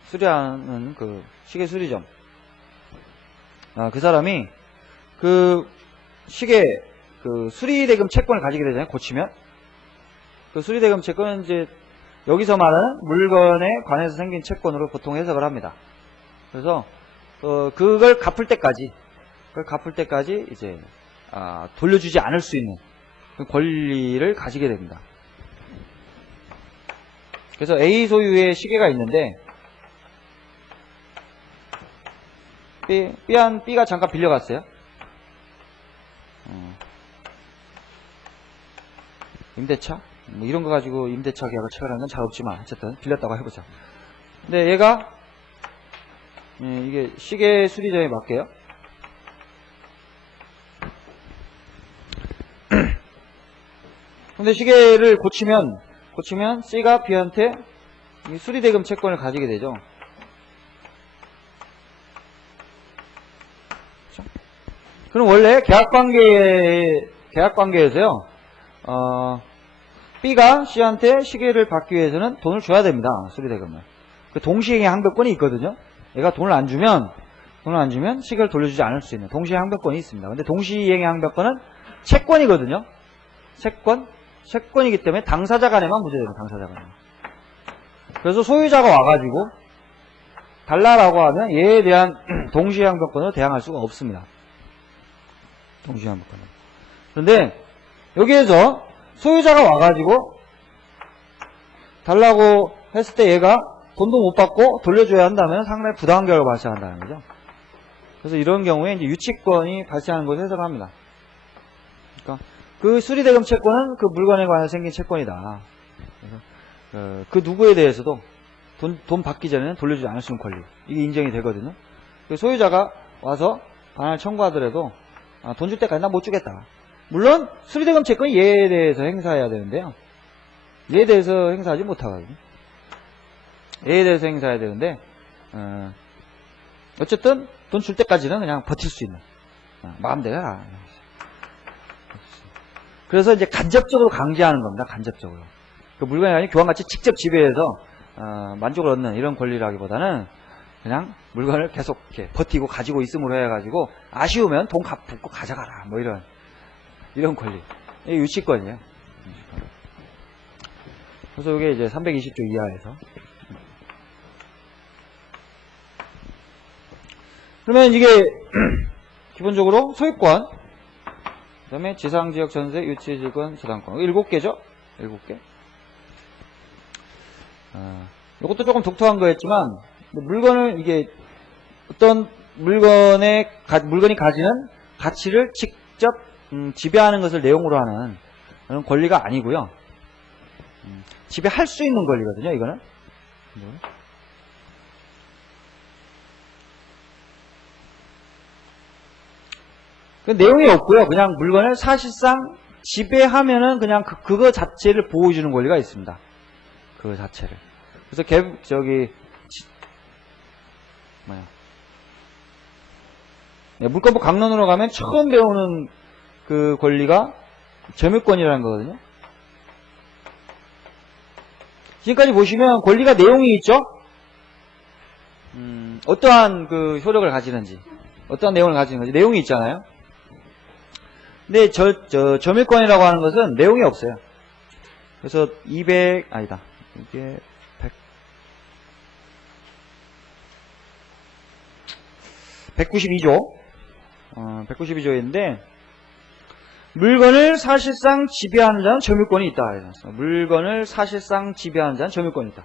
수리하는 그 시계 수리점, 그 사람이 그 시계 수리대금 채권을 가지게 되잖아요. 고치면 그 수리대금 채권은 이제 여기서 말하는 물건에 관해서 생긴 채권으로 보통 해석을 합니다. 그래서 그걸 갚을 때까지 이제 돌려주지 않을 수 있는 그 권리를 가지게 됩니다. 그래서 A 소유의 시계가 있는데 B가 잠깐 빌려갔어요. 임대차? 뭐 이런 거 가지고 임대차 계약을 체결하는 건 잘 없지만 어쨌든 빌렸다고 해보자. 근데 얘가 이게 시계 수리점에 맡겨요. 근데 시계를 고치면 C가 B한테 수리대금 채권을 가지게 되죠. 그렇죠? 그럼 원래 계약관계에서요, B가 C한테 시계를 받기 위해서는 돈을 줘야 됩니다. 수리대금을. 그 동시행의 항변권이 있거든요. 얘가 돈을 안 주면 시계를 돌려주지 않을 수 있는 동시행 항변권이 있습니다. 근데 동시행의 항변권은 채권이거든요. 채권이기 때문에 당사자 간에만 문제돼요. 당사자 간에. 그래서 소유자가 와가지고 달라라고 하면 얘에 대한 동시에 항변권으로 대항할 수가 없습니다. 동시에 항변권은. 그런데 여기에서 소유자가 와가지고 달라고 했을 때 얘가 돈도 못 받고 돌려줘야 한다면 상당히 부당한 결과가 발생한다는 거죠. 그래서 이런 경우에 이제 유치권이 발생하는 것을 해석합니다. 그러니까 그 수리대금 채권은 그 물건에 관해서 생긴 채권이다. 그래서 그 누구에 대해서도 돈 받기 전에는 돌려주지 않을 수 있는 권리, 이게 인정이 되거든요. 소유자가 와서 반환을 청구하더라도 돈 줄 때까지 나 못 주겠다. 물론 수리대금 채권이 얘에 대해서 행사해야 되는데요. 얘에 대해서 행사하지 못하거든요. 얘에 대해서 행사해야 되는데 어쨌든 돈 줄 때까지는 그냥 버틸 수 있는 마음대로 해라. 그래서 이제 간접적으로 강제하는 겁니다. 간접적으로. 그 물건이 아닌 교환가치 직접 지배해서 만족을 얻는 이런 권리라기보다는 그냥 물건을 계속 이렇게 버티고 가지고 있음으로 해가지고 아쉬우면 돈 갚고 가져가라 뭐 이런 권리. 이게 유치권이에요. 그래서 이게 이제 320조 이하에서. 그러면 이게 기본적으로 소유권, 그 다음에 지상지역 전세, 유치지권, 저당권 7개죠? 7개. 이것도 조금 독특한 거였지만 물건을 이게 어떤 물건이 가지는 가치를 직접 지배하는 것을 내용으로 하는 그런 권리가 아니고요. 지배할 수 있는 권리거든요. 이거는. 그 내용이 없고요. 그냥 물건을 사실상 지배하면은 그냥 그거 자체를 보호해주는 권리가 있습니다. 그 자체를. 그래서 물권법 강론으로 가면 처음 배우는 그 권리가 점유권이라는 거거든요. 지금까지 보시면 권리가 내용이 있죠? 어떠한 그 효력을 가지는지, 어떠한 내용을 가지는 건지 내용이 있잖아요. 근데 점유권이라고 하는 것은 내용이 없어요. 그래서 이게 192조인데 물건을 사실상 지배하는 자는 점유권이 있다. 물건을 사실상 지배하는 자는 점유권이 있다.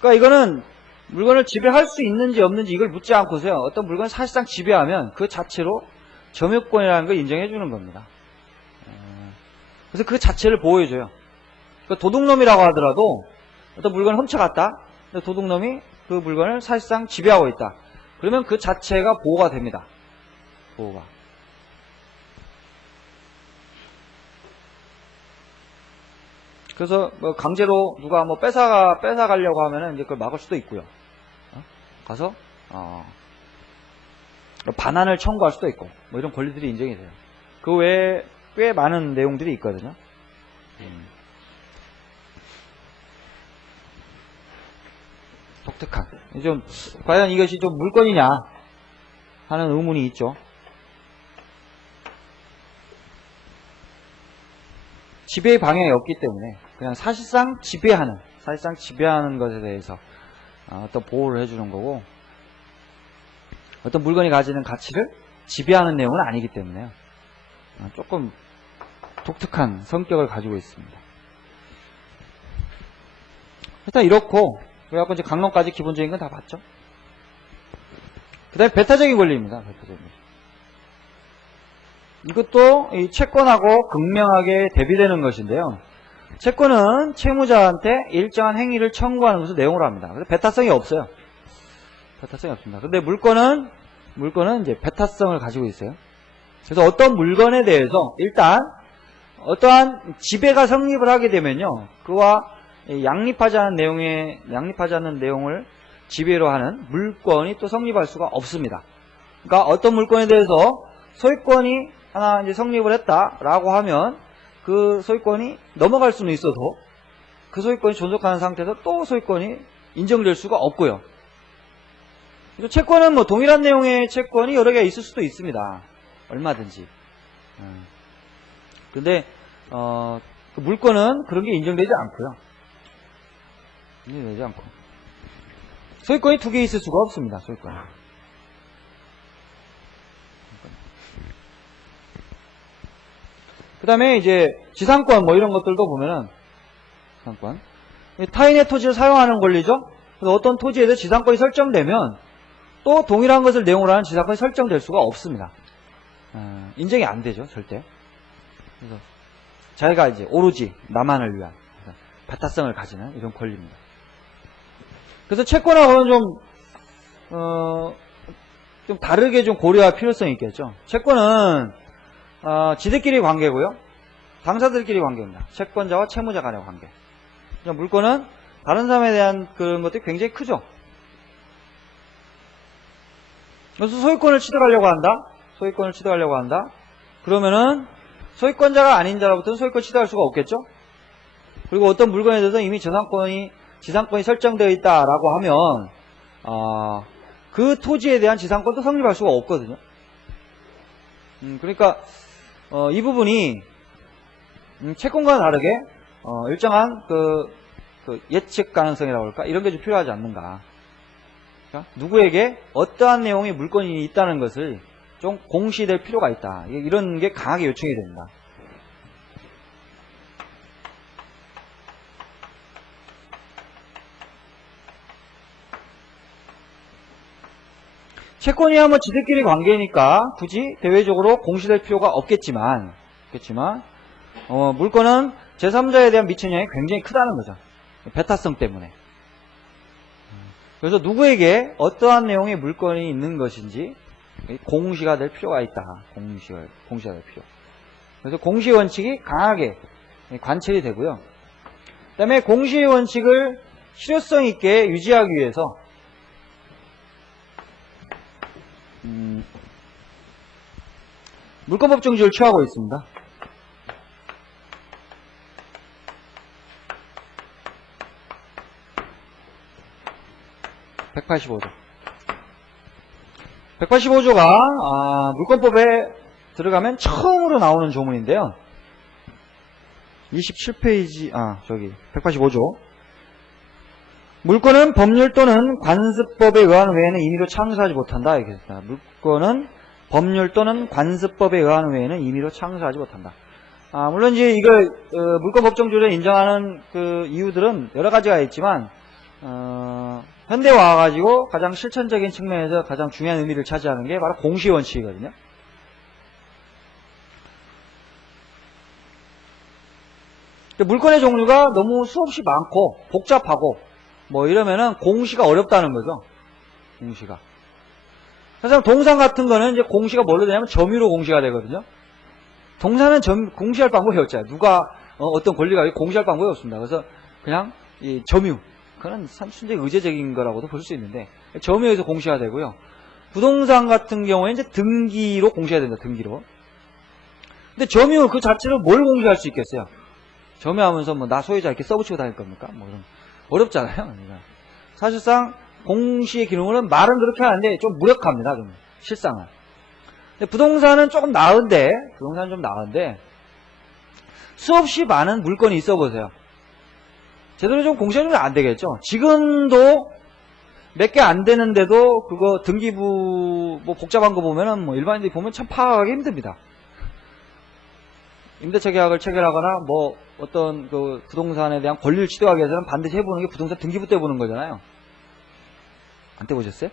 그러니까 이거는 물건을 지배할 수 있는지 없는지 이걸 묻지 않고서요. 어떤 물건을 사실상 지배하면 그 자체로 점유권이라는 걸 인정해 주는 겁니다. 그래서 그 자체를 보호해줘요. 그러니까 도둑놈이라고 하더라도 어떤 물건을 훔쳐갔다. 도둑놈이 그 물건을 사실상 지배하고 있다. 그러면 그 자체가 보호가 됩니다. 보호가. 그래서 뭐 강제로 누가 뭐 뺏어가려고 하면은 이제 그걸 막을 수도 있고요. 가서 반환을 청구할 수도 있고 뭐 이런 권리들이 인정이 돼요. 그 외에 꽤 많은 내용들이 있거든요. 독특한. 좀 과연 이것이 좀 물건이냐 하는 의문이 있죠. 지배의 방향이 없기 때문에 그냥 사실상 지배하는 것에 대해서 어떤 보호를 해주는 거고, 어떤 물건이 가지는 가치를 지배하는 내용은 아니기 때문에요. 조금 독특한 성격을 가지고 있습니다. 일단 이렇고, 그래갖고 이제 강론까지 기본적인 건 다 봤죠. 그 다음에 배타적인 권리입니다. 배타적인 권리. 이것도 이 채권하고 극명하게 대비되는 것인데요. 채권은 채무자한테 일정한 행위를 청구하는 것을 내용으로 합니다. 그래서 배타성이 없어요. 배타성이 없습니다. 근데 물건은 이제 배타성을 가지고 있어요. 그래서 어떤 물건에 대해서 일단 어떠한 지배가 성립을 하게 되면요, 그와 양립하지 않는 내용을 지배로 하는 물권이 또 성립할 수가 없습니다. 그러니까 어떤 물건에 대해서 소유권이 하나 이제 성립을 했다라고 하면 그 소유권이 넘어갈 수는 있어도 그 소유권이 존속하는 상태에서 또 소유권이 인정될 수가 없고요. 그래서 채권은 뭐 동일한 내용의 채권이 여러 개가 있을 수도 있습니다. 얼마든지. 근데 그 물권은 그런 게 인정되지 않고요. 인정되지 않고. 소유권이 두 개 있을 수가 없습니다. 소유권. 그 다음에 이제 지상권 뭐 이런 것들도 보면은 지상권. 타인의 토지를 사용하는 권리죠. 그래서 어떤 토지에 대해 지상권이 설정되면 또 동일한 것을 내용으로 하는 지상권이 설정될 수가 없습니다. 인정이 안 되죠, 절대. 그래서 자기가 이제 오로지 나만을 위한 배타성을 가지는 이런 권리입니다. 그래서 채권하고는 좀 다르게 좀 고려할 필요성이 있겠죠. 채권은 지들끼리 관계고요. 당사들끼리 관계입니다. 채권자와 채무자 간의 관계. 물권은 다른 사람에 대한 그런 것들이 굉장히 크죠. 그래서 소유권을 취득하려고 한다. 그러면은 소유권자가 아닌 자로부터는 소유권 취득할 수가 없겠죠. 그리고 어떤 물건에 대해서 이미 저당권이 지상권이 설정되어 있다라고 하면 그 토지에 대한 지상권도 성립할 수가 없거든요. 그러니까 이 부분이 채권과는 다르게 일정한 그 예측 가능성이라고 할까? 이런 게 좀 필요하지 않는가. 그러니까 누구에게 어떠한 내용의 물건이 있다는 것을 좀 공시될 필요가 있다. 이런 게 강하게 요청이 됩니다. 채권이야 뭐 지들끼리 관계니까 굳이 대외적으로 공시될 필요가 없겠지만 물건은 제3자에 대한 미치는 영향이 굉장히 크다는 거죠. 배타성 때문에. 그래서 누구에게 어떠한 내용의 물건이 있는 것인지 공시가 될 필요가 있다. 공시가 될 필요. 그래서 공시 원칙이 강하게 관철이 되고요. 그 다음에 공시의 원칙을 실효성 있게 유지하기 위해서 물권법정지를 취하고 있습니다. (185조) 185조가 물권법에 들어가면 처음으로 나오는 조문인데요. 27페이지 185조 물권은 법률 또는 관습법에 의한 외에는 임의로 창수하지 못한다. 이렇게 했습니다. 물권은 법률 또는 관습법에 의한 외에는 임의로 창수하지 못한다. 물론 이제 이걸 물권법정주를 인정하는 그 이유들은 여러 가지가 있지만 현대에 와가지고 가장 실천적인 측면에서 가장 중요한 의미를 차지하는 게 바로 공시원칙이거든요. 물권의 종류가 너무 수없이 많고 복잡하고 뭐 이러면은 공시가 어렵다는 거죠. 공시가. 사실 동산 같은 거는 이제 공시가 뭘로 되냐면 점유로 공시가 되거든요. 동산은 공시할 방법이 없잖아요. 누가 어떤 권리가 공시할 방법이 없습니다. 그래서 그냥 이 점유. 그건 순전히 의제적인 거라고도 볼 수 있는데 점유에서 공시가 되고요. 부동산 같은 경우에 이제 등기로 공시가 된다. 등기로. 근데 점유 그 자체로 뭘 공시할 수 있겠어요? 점유하면서 뭐 나 소유자 이렇게 써붙이고 다닐 겁니까? 뭐 이런 어렵잖아요. 그러니까 사실상 공시의 기능은 말은 그렇게 하는데 좀 무력합니다. 좀 실상은. 근데 부동산은 조금 나은데 수없이 많은 물건이 있어 보세요. 제대로 좀 공시가 좀 안 되겠죠. 지금도 몇 개 안 되는데도 그거 등기부 뭐 복잡한 거 보면은 뭐 일반인들이 보면 참 파악하기 힘듭니다. 임대차 계약을 체결하거나 뭐 어떤 그 부동산에 대한 권리를 취득하기 위해서는 반드시 해보는 게 부동산 등기부 때 보는 거잖아요. 안 떼보셨어요?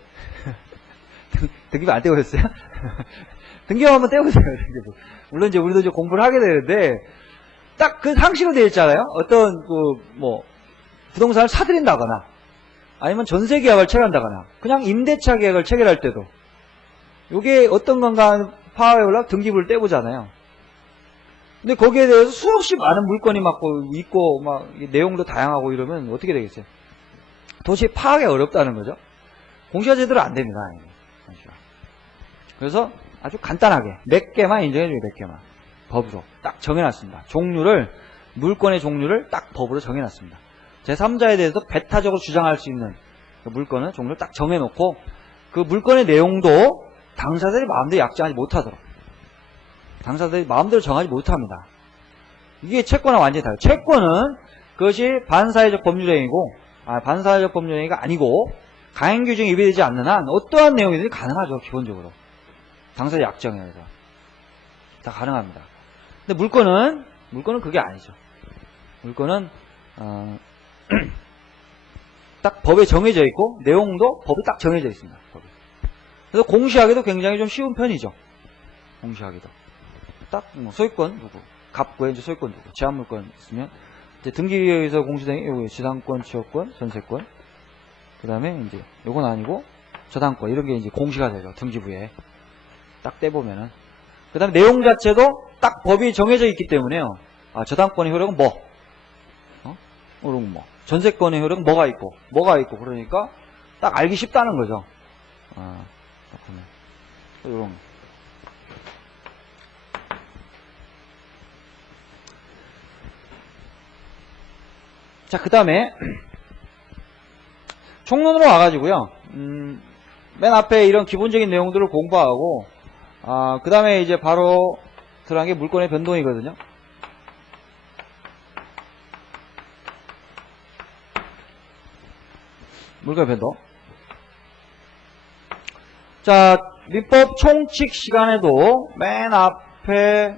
등기부 안 떼보셨어요? 등기부 한번 떼보세요. 등기부. 물론 이제 우리도 이제 공부를 하게 되는데 딱 그 상식으로 되어 있잖아요. 어떤 뭐 부동산을 사들인다거나 아니면 전세 계약을 체결한다거나 그냥 임대차 계약을 체결할 때도 이게 어떤 건가 파악해 보려고 등기부를 떼보잖아요. 근데 거기에 대해서 수없이 많은 물건이 막 있고 막 내용도 다양하고 이러면 어떻게 되겠어요? 도저히 파악이 어렵다는 거죠. 공시가 제대로 안 됩니다. 공시가. 그래서 아주 간단하게 몇 개만 인정해줘요. 몇 개만 법으로 딱 정해놨습니다. 물건의 종류를 딱 법으로 정해놨습니다. 제3자에 대해서 배타적으로 주장할 수 있는 그 물건의 종류를 딱 정해놓고 그 물건의 내용도 당사자들이 마음대로 약정하지 못하도록 당사자들이 마음대로 정하지 못합니다. 이게 채권과 완전히 다르죠. 채권은 그것이 반사회적 법률행위고 반사회적 법률행위가 아니고 가행규정에 위배되지 않는 한 어떠한 내용이든지 가능하죠. 기본적으로 당사자 약정에 의해서 다 가능합니다. 근데 물건은 그게 아니죠. 물건은 딱 법에 정해져 있고 내용도 법이 딱 정해져 있습니다. 법이. 그래서 공시하기도 굉장히 좀 쉬운 편이죠. 공시하기도 딱 뭐 소유권 누구, 갑구에 이제 소유권 누구, 제한물권 있으면 이제 등기에 의해서 공시된 게 지상권, 취역권, 전세권. 그 다음에 이제 요건 아니고 저당권 이런 게 이제 공시가 되죠. 등기부에 딱 떼보면은. 그 다음에 내용 자체도 딱 법이 정해져 있기 때문에요. 저당권의 효력은 이런 뭐 전세권의 효력은 뭐가 있고 그러니까 딱 알기 쉽다는 거죠. 딱 보면 이런 거. 자, 그 다음에 총론으로 와가지고요. 맨 앞에 이런 기본적인 내용들을 공부하고, 그 다음에 이제 바로 들어간 게 물권의 변동이거든요. 물권의 변동. 자, 민법 총칙 시간에도 맨 앞에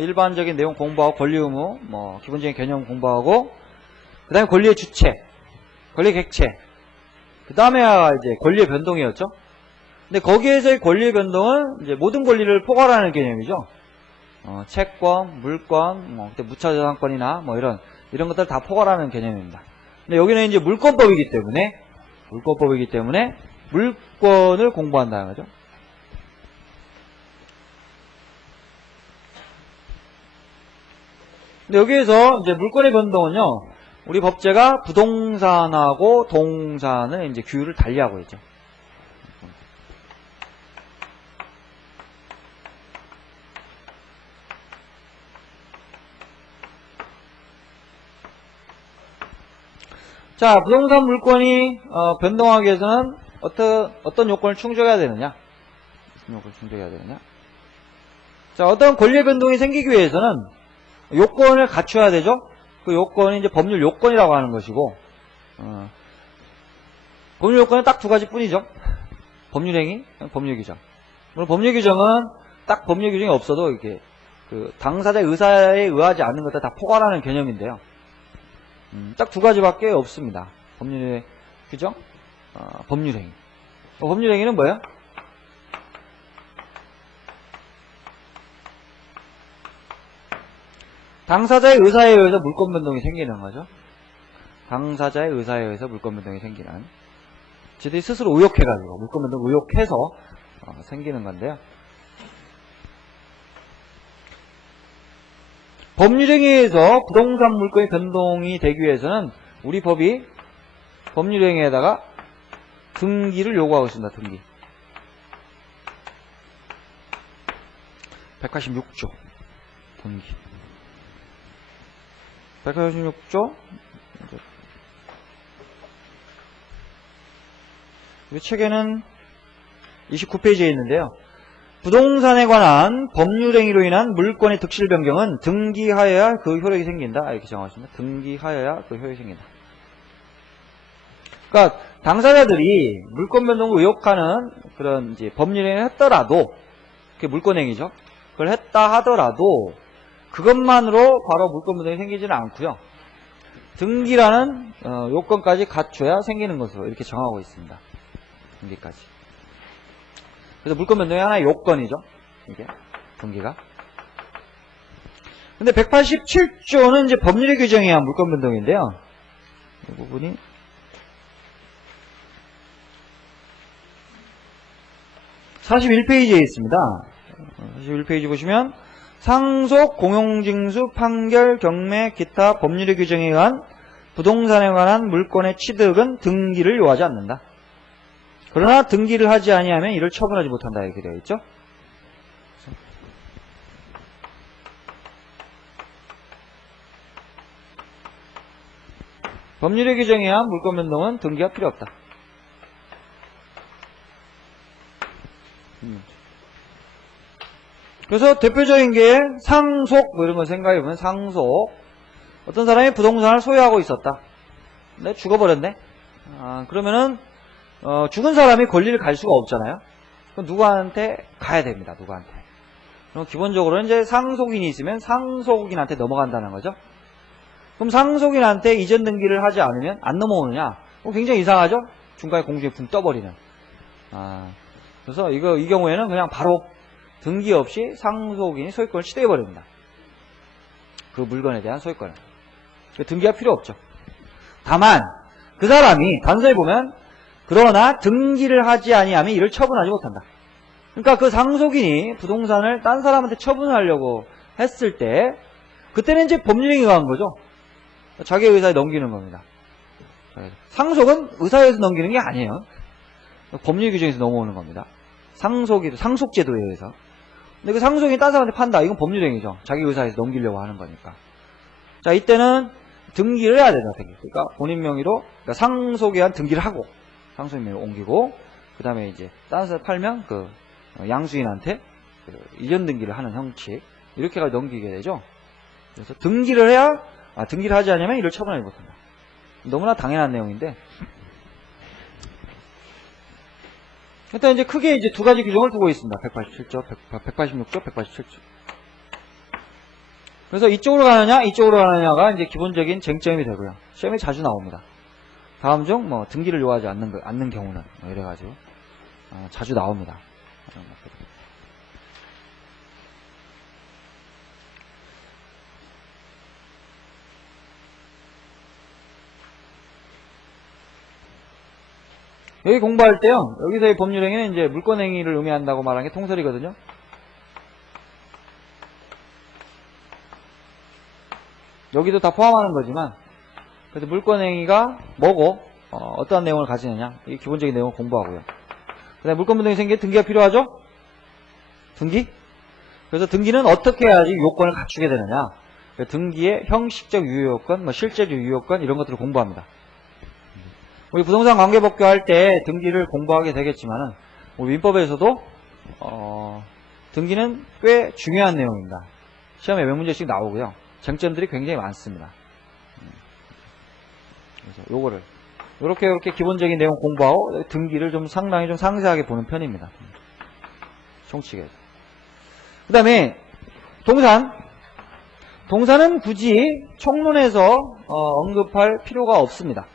일반적인 내용 공부하고 권리 의무, 뭐 기본적인 개념 공부하고, 그 다음에 권리의 주체, 권리의 객체, 그 다음에 이제 권리의 변동이었죠. 근데 거기에서의 권리의 변동은 이제 모든 권리를 포괄하는 개념이죠. 채권, 물권, 뭐 그때 무차저당권이나 뭐 이런 것들 다 포괄하는 개념입니다. 근데 여기는 이제 물권법이기 때문에 물권을 공부한다는 거죠. 근데 여기에서 이제 물권의 변동은요, 우리 법제가 부동산하고 동산을 이제 규율을 달리하고 있죠. 자, 부동산 물권이 변동하기 위해서는 어떤 요건을 충족해야 되느냐? 자, 어떤 권리의 변동이 생기기 위해서는 요건을 갖춰야 되죠. 그 요건이 이제 법률 요건이라고 하는 것이고, 법률 요건은 딱 두 가지 뿐이죠. 법률행위, 법률규정. 물론 법률규정은 딱 법률 규정이 없어도 이렇게 그 당사자의 의사에 의하지 않는 것들 다 포괄하는 개념인데요. 딱 두 가지밖에 없습니다. 법률의 규정, 법률행위. 법률행위는 뭐예요? 당사자의 의사에 의해서 물권 변동이 생기는 거죠. 당사자의 의사에 의해서 물권 변동이 생기는. 지들이 스스로 의혹해가지고, 물권 변동 의혹해서 생기는 건데요. 법률행위에서 부동산 물권의 변동이 되기 위해서는 우리 법이 법률행위에다가 등기를 요구하고 있습니다. 등기. 186조 등기. 186조 우리 책에는 29페이지에 있는데요. 부동산에 관한 법률행위로 인한 물권의 득실 변경은 등기하여야 그 효력이 생긴다. 이렇게 정하십니다. 등기하여야 그 효력이 생긴다. 그러니까 당사자들이 물권 변동을 의혹하는 그런 이제 법률행위를 했더라도, 그게 물권행위죠. 그걸 했다 하더라도 그것만으로 바로 물권 변동이 생기지는 않고요. 등기라는 요건까지 갖춰야 생기는 것으로 이렇게 정하고 있습니다. 등기까지. 그래서 물권 변동이 하나의 요건이죠. 이게 등기가. 근데 187조는 이제 법률의 규정에 의한 물권 변동인데요. 이 부분이 (41페이지에) 있습니다. 41페이지 보시면 상속, 공용징수, 판결, 경매, 기타 법률의 규정에 의한 부동산에 관한 물권의 취득은 등기를 요하지 않는다. 그러나 등기를 하지 아니하면 이를 처분하지 못한다. 이렇게 되어 있죠. 법률의 규정에 의한 물권 변동은 등기가 필요 없다. 그래서 대표적인 게 상속, 뭐 이런 거 생각해보면 상속. 어떤 사람이 부동산을 소유하고 있었다. 근데 죽어버렸네. 그러면은 죽은 사람이 권리를 갈 수가 없잖아요. 그럼 누구한테 가야 됩니다. 누구한테. 그럼 기본적으로 이제 상속인이 있으면 상속인한테 넘어간다는 거죠. 그럼 상속인한테 이전 등기를 하지 않으면 안 넘어오느냐? 굉장히 이상하죠? 중간에 공중에 붕 떠버리는. 그래서 이 경우에는 그냥 바로 등기 없이 상속인이 소유권을 취득해버립니다. 그 물건에 대한 소유권을. 등기가 필요 없죠. 다만 그 사람이 단서에 보면 그러나 등기를 하지 아니하면 이를 처분하지 못한다. 그러니까 그 상속인이 부동산을 딴 사람한테 처분하려고 했을 때 그때는 이제 법률행위가 한 거죠. 자기 의사에 넘기는 겁니다. 상속은 의사에 의해서 넘기는 게 아니에요. 법률 규정에서 넘어오는 겁니다. 상속제도에 의해서. 근데 그 상속인이 딴 사람한테 판다. 이건 법률행위죠. 자기 의사에서 넘기려고 하는 거니까. 자, 이때는 등기를 해야 된다. 그러니까 본인 명의로, 그러니까 상속에 의한 등기를 하고, 상속인명을 옮기고, 그 다음에 이제 다른 사람 팔면 그 양수인한테 그 이전 등기를 하는 형식, 이렇게가 넘기게 되죠. 그래서 등기를 해야, 등기를 하지 않으면 이를 처분하지 못한다. 너무나 당연한 내용인데, 일단 이제 크게 이제 두 가지 규정을 두고 있습니다. 187조, 186조, 187조. 그래서 이쪽으로 가느냐, 이쪽으로 가느냐가 이제 기본적인 쟁점이 되고요. 시험에 자주 나옵니다. 다음 중 뭐 등기를 요하지 않는 경우는 뭐 이래가지고 자주 나옵니다. 이런 것들. 여기 공부할 때요, 여기서의 법률행위는 이제 물권행위를 의미한다고 말한 게 통설이거든요. 여기도 다 포함하는 거지만, 그래서 물권행위가 뭐고, 어떠한 내용을 가지느냐, 이 기본적인 내용을 공부하고요. 그 다음에 물권분동이 생기게 등기가 필요하죠? 등기? 그래서 등기는 어떻게 해야지 요건을 갖추게 되느냐. 등기의 형식적 유효요건, 뭐 실제적 유효요건, 이런 것들을 공부합니다. 우리 부동산 관계법규 할 때 등기를 공부하게 되겠지만은, 우리 민법에서도, 등기는 꽤 중요한 내용입니다. 시험에 몇 문제씩 나오고요. 쟁점들이 굉장히 많습니다. 그래서 요거를, 요렇게 기본적인 내용 공부하고, 등기를 좀 상당히 좀 상세하게 보는 편입니다. 총칙에서. 그 다음에, 동산은 굳이 총론에서 언급할 필요가 없습니다.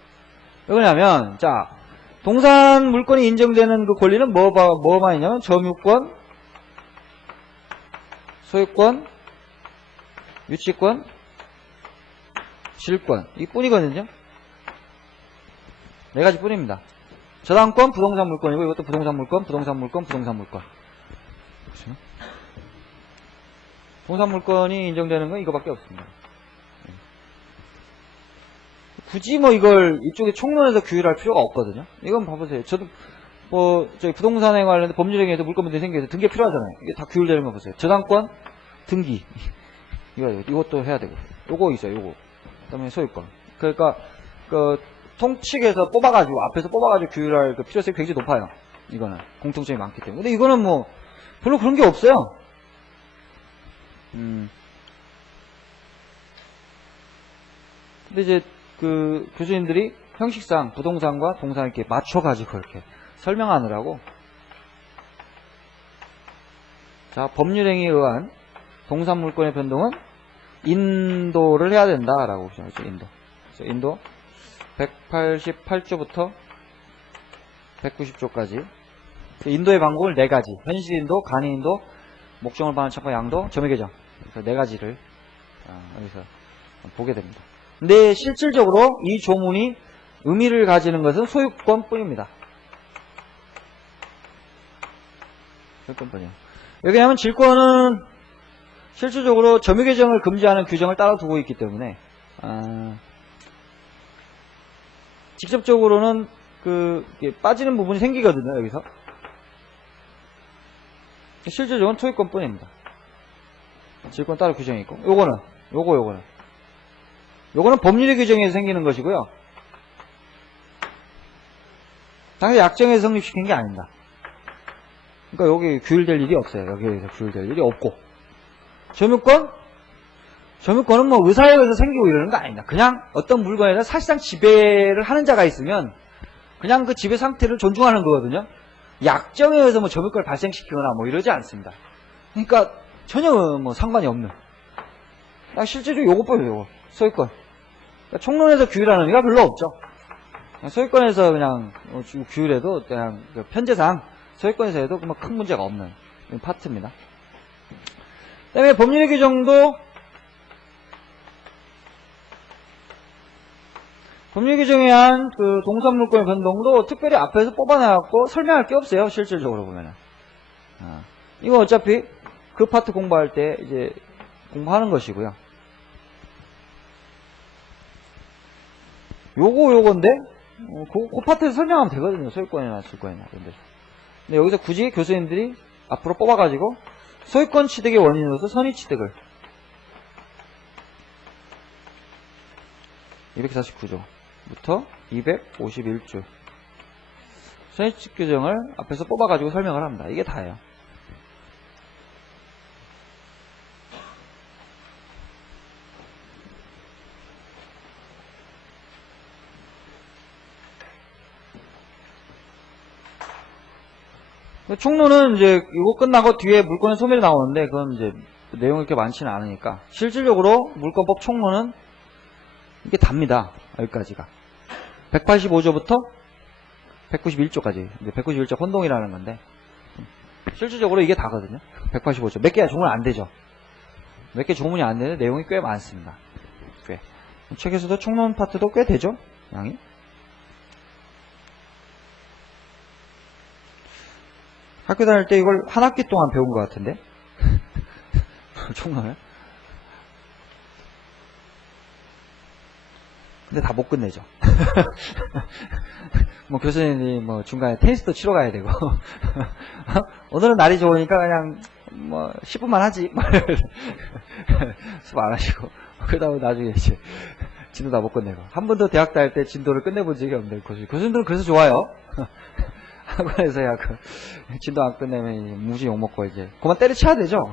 왜 그러냐면, 자, 동산 물권이 인정되는 그 권리는 뭐만 있냐면, 점유권, 소유권, 유치권, 질권, 이 뿐이거든요. 네 가지 뿐입니다. 저당권, 부동산 물권이고, 이것도 부동산 물권, 부동산 물권, 부동산 물권. 보시면. 동산 물권이 인정되는 건 이거밖에 없습니다. 굳이 뭐 이걸 이쪽에 총론에서 규율할 필요가 없거든요. 이건 봐보세요. 저도 저희 부동산에 관련된 법률행위에서 물권분들이 생겨서 등기 필요하잖아요. 이게 다 규율되는 거 보세요. 저당권, 등기. 이것도 해야 되고. 요거 있어요, 요거. 그 다음에 소유권. 그러니까, 통칙에서 뽑아가지고, 앞에서 뽑아가지고 규율할 그 필요성이 굉장히 높아요. 이거는. 공통점이 많기 때문에. 근데 이거는 뭐, 별로 그런 게 없어요. 근데 이제, 교수님들이 형식상 부동산과 동산을 이렇게 맞춰가지고 이렇게 설명하느라고. 자, 법률행위에 의한 동산 물권의 변동은 인도를 해야 된다라고 보시죠. 인도. 그래서 인도 188조부터 190조까지. 인도의 방법을 4가지. 현실인도, 간이인도, 목적을 반환 척과 양도, 점유계정. 그 4가지를 여기서 보게 됩니다. 근데 실질적으로 이 조문이 의미를 가지는 것은 소유권 뿐입니다. 소유권 뿐이요. 왜냐하면 질권은 실질적으로 점유계정을 금지하는 규정을 따라 두고 있기 때문에, 직접적으로는 빠지는 부분이 생기거든요, 여기서. 실질적으로는 소유권 뿐입니다. 질권 따로 규정이 있고, 요거는 법률의 규정에서 생기는 것이고요. 당연히 약정에서 성립시킨 게 아닙니다. 그러니까 여기 규율될 일이 없어요. 여기에서 규율될 일이 없고. 점유권은 뭐 의사에 의해서 생기고 이러는 거 아닙니다. 그냥 어떤 물건에 대해서 사실상 지배를 하는 자가 있으면 그냥 그 지배 상태를 존중하는 거거든요. 약정에 의해서 뭐 점유권을 발생시키거나 뭐 이러지 않습니다. 그러니까 전혀 뭐 상관이 없는. 실제로 요것뿐이에요, 요거. 소유권. 그러니까 총론에서 규율하는 의미가 별로 없죠. 소유권에서 그냥 규율해도 그냥 편제상 소유권에서 해도 큰 문제가 없는 파트입니다. 그 다음에 법률의 규정도 법률 규정에 의한 동산 물권의 변동도 특별히 앞에서 뽑아내갖고 설명할 게 없어요. 실질적으로 보면은. 이거 어차피 그 파트 공부할 때 이제 공부하는 것이고요. 요건데, 그 파트에서 설명하면 되거든요. 소유권이나 질권이나. 근데 여기서 굳이 교수님들이 앞으로 뽑아가지고 소유권 취득의 원인으로서 선의 취득을 249조부터 251조 손해배상 규정을 앞에서 뽑아가지고 설명을 합니다. 이게 다예요. 총론은 이제 이거 끝나고 뒤에 물권의 소멸이 나오는데 그건 이제 내용이 그렇게 많지는 않으니까 실질적으로 물권법 총론은 이게 답니다. 여기까지가 185조부터 191조까지 이제 191조 혼동이라는 건데 실질적으로 이게 다거든요. 185조 몇 개야 조문 안 되죠. 몇 개 조문이 안 되는데 내용이 꽤 많습니다. 꽤 책에서도 총론 파트도 꽤 되죠. 양이. 학교 다닐 때 이걸 한 학기 동안 배운 것 같은데 총론을. 근데 다 못 끝내죠. 뭐 교수님이 뭐 중간에 테스트도 치러 가야 되고 오늘은 날이 좋으니까 그냥 뭐 10분만 하지 수업 안 하시고 그러다 나중에 이제 진도 다 못 끝내고 한 번도 대학 다닐 때 진도를 끝내본 적이 없는데 교수님들은 그래서 좋아요. 학원에서야 그 진도 안 끝내면 무지 욕먹고 이제 그만 때려쳐야 되죠.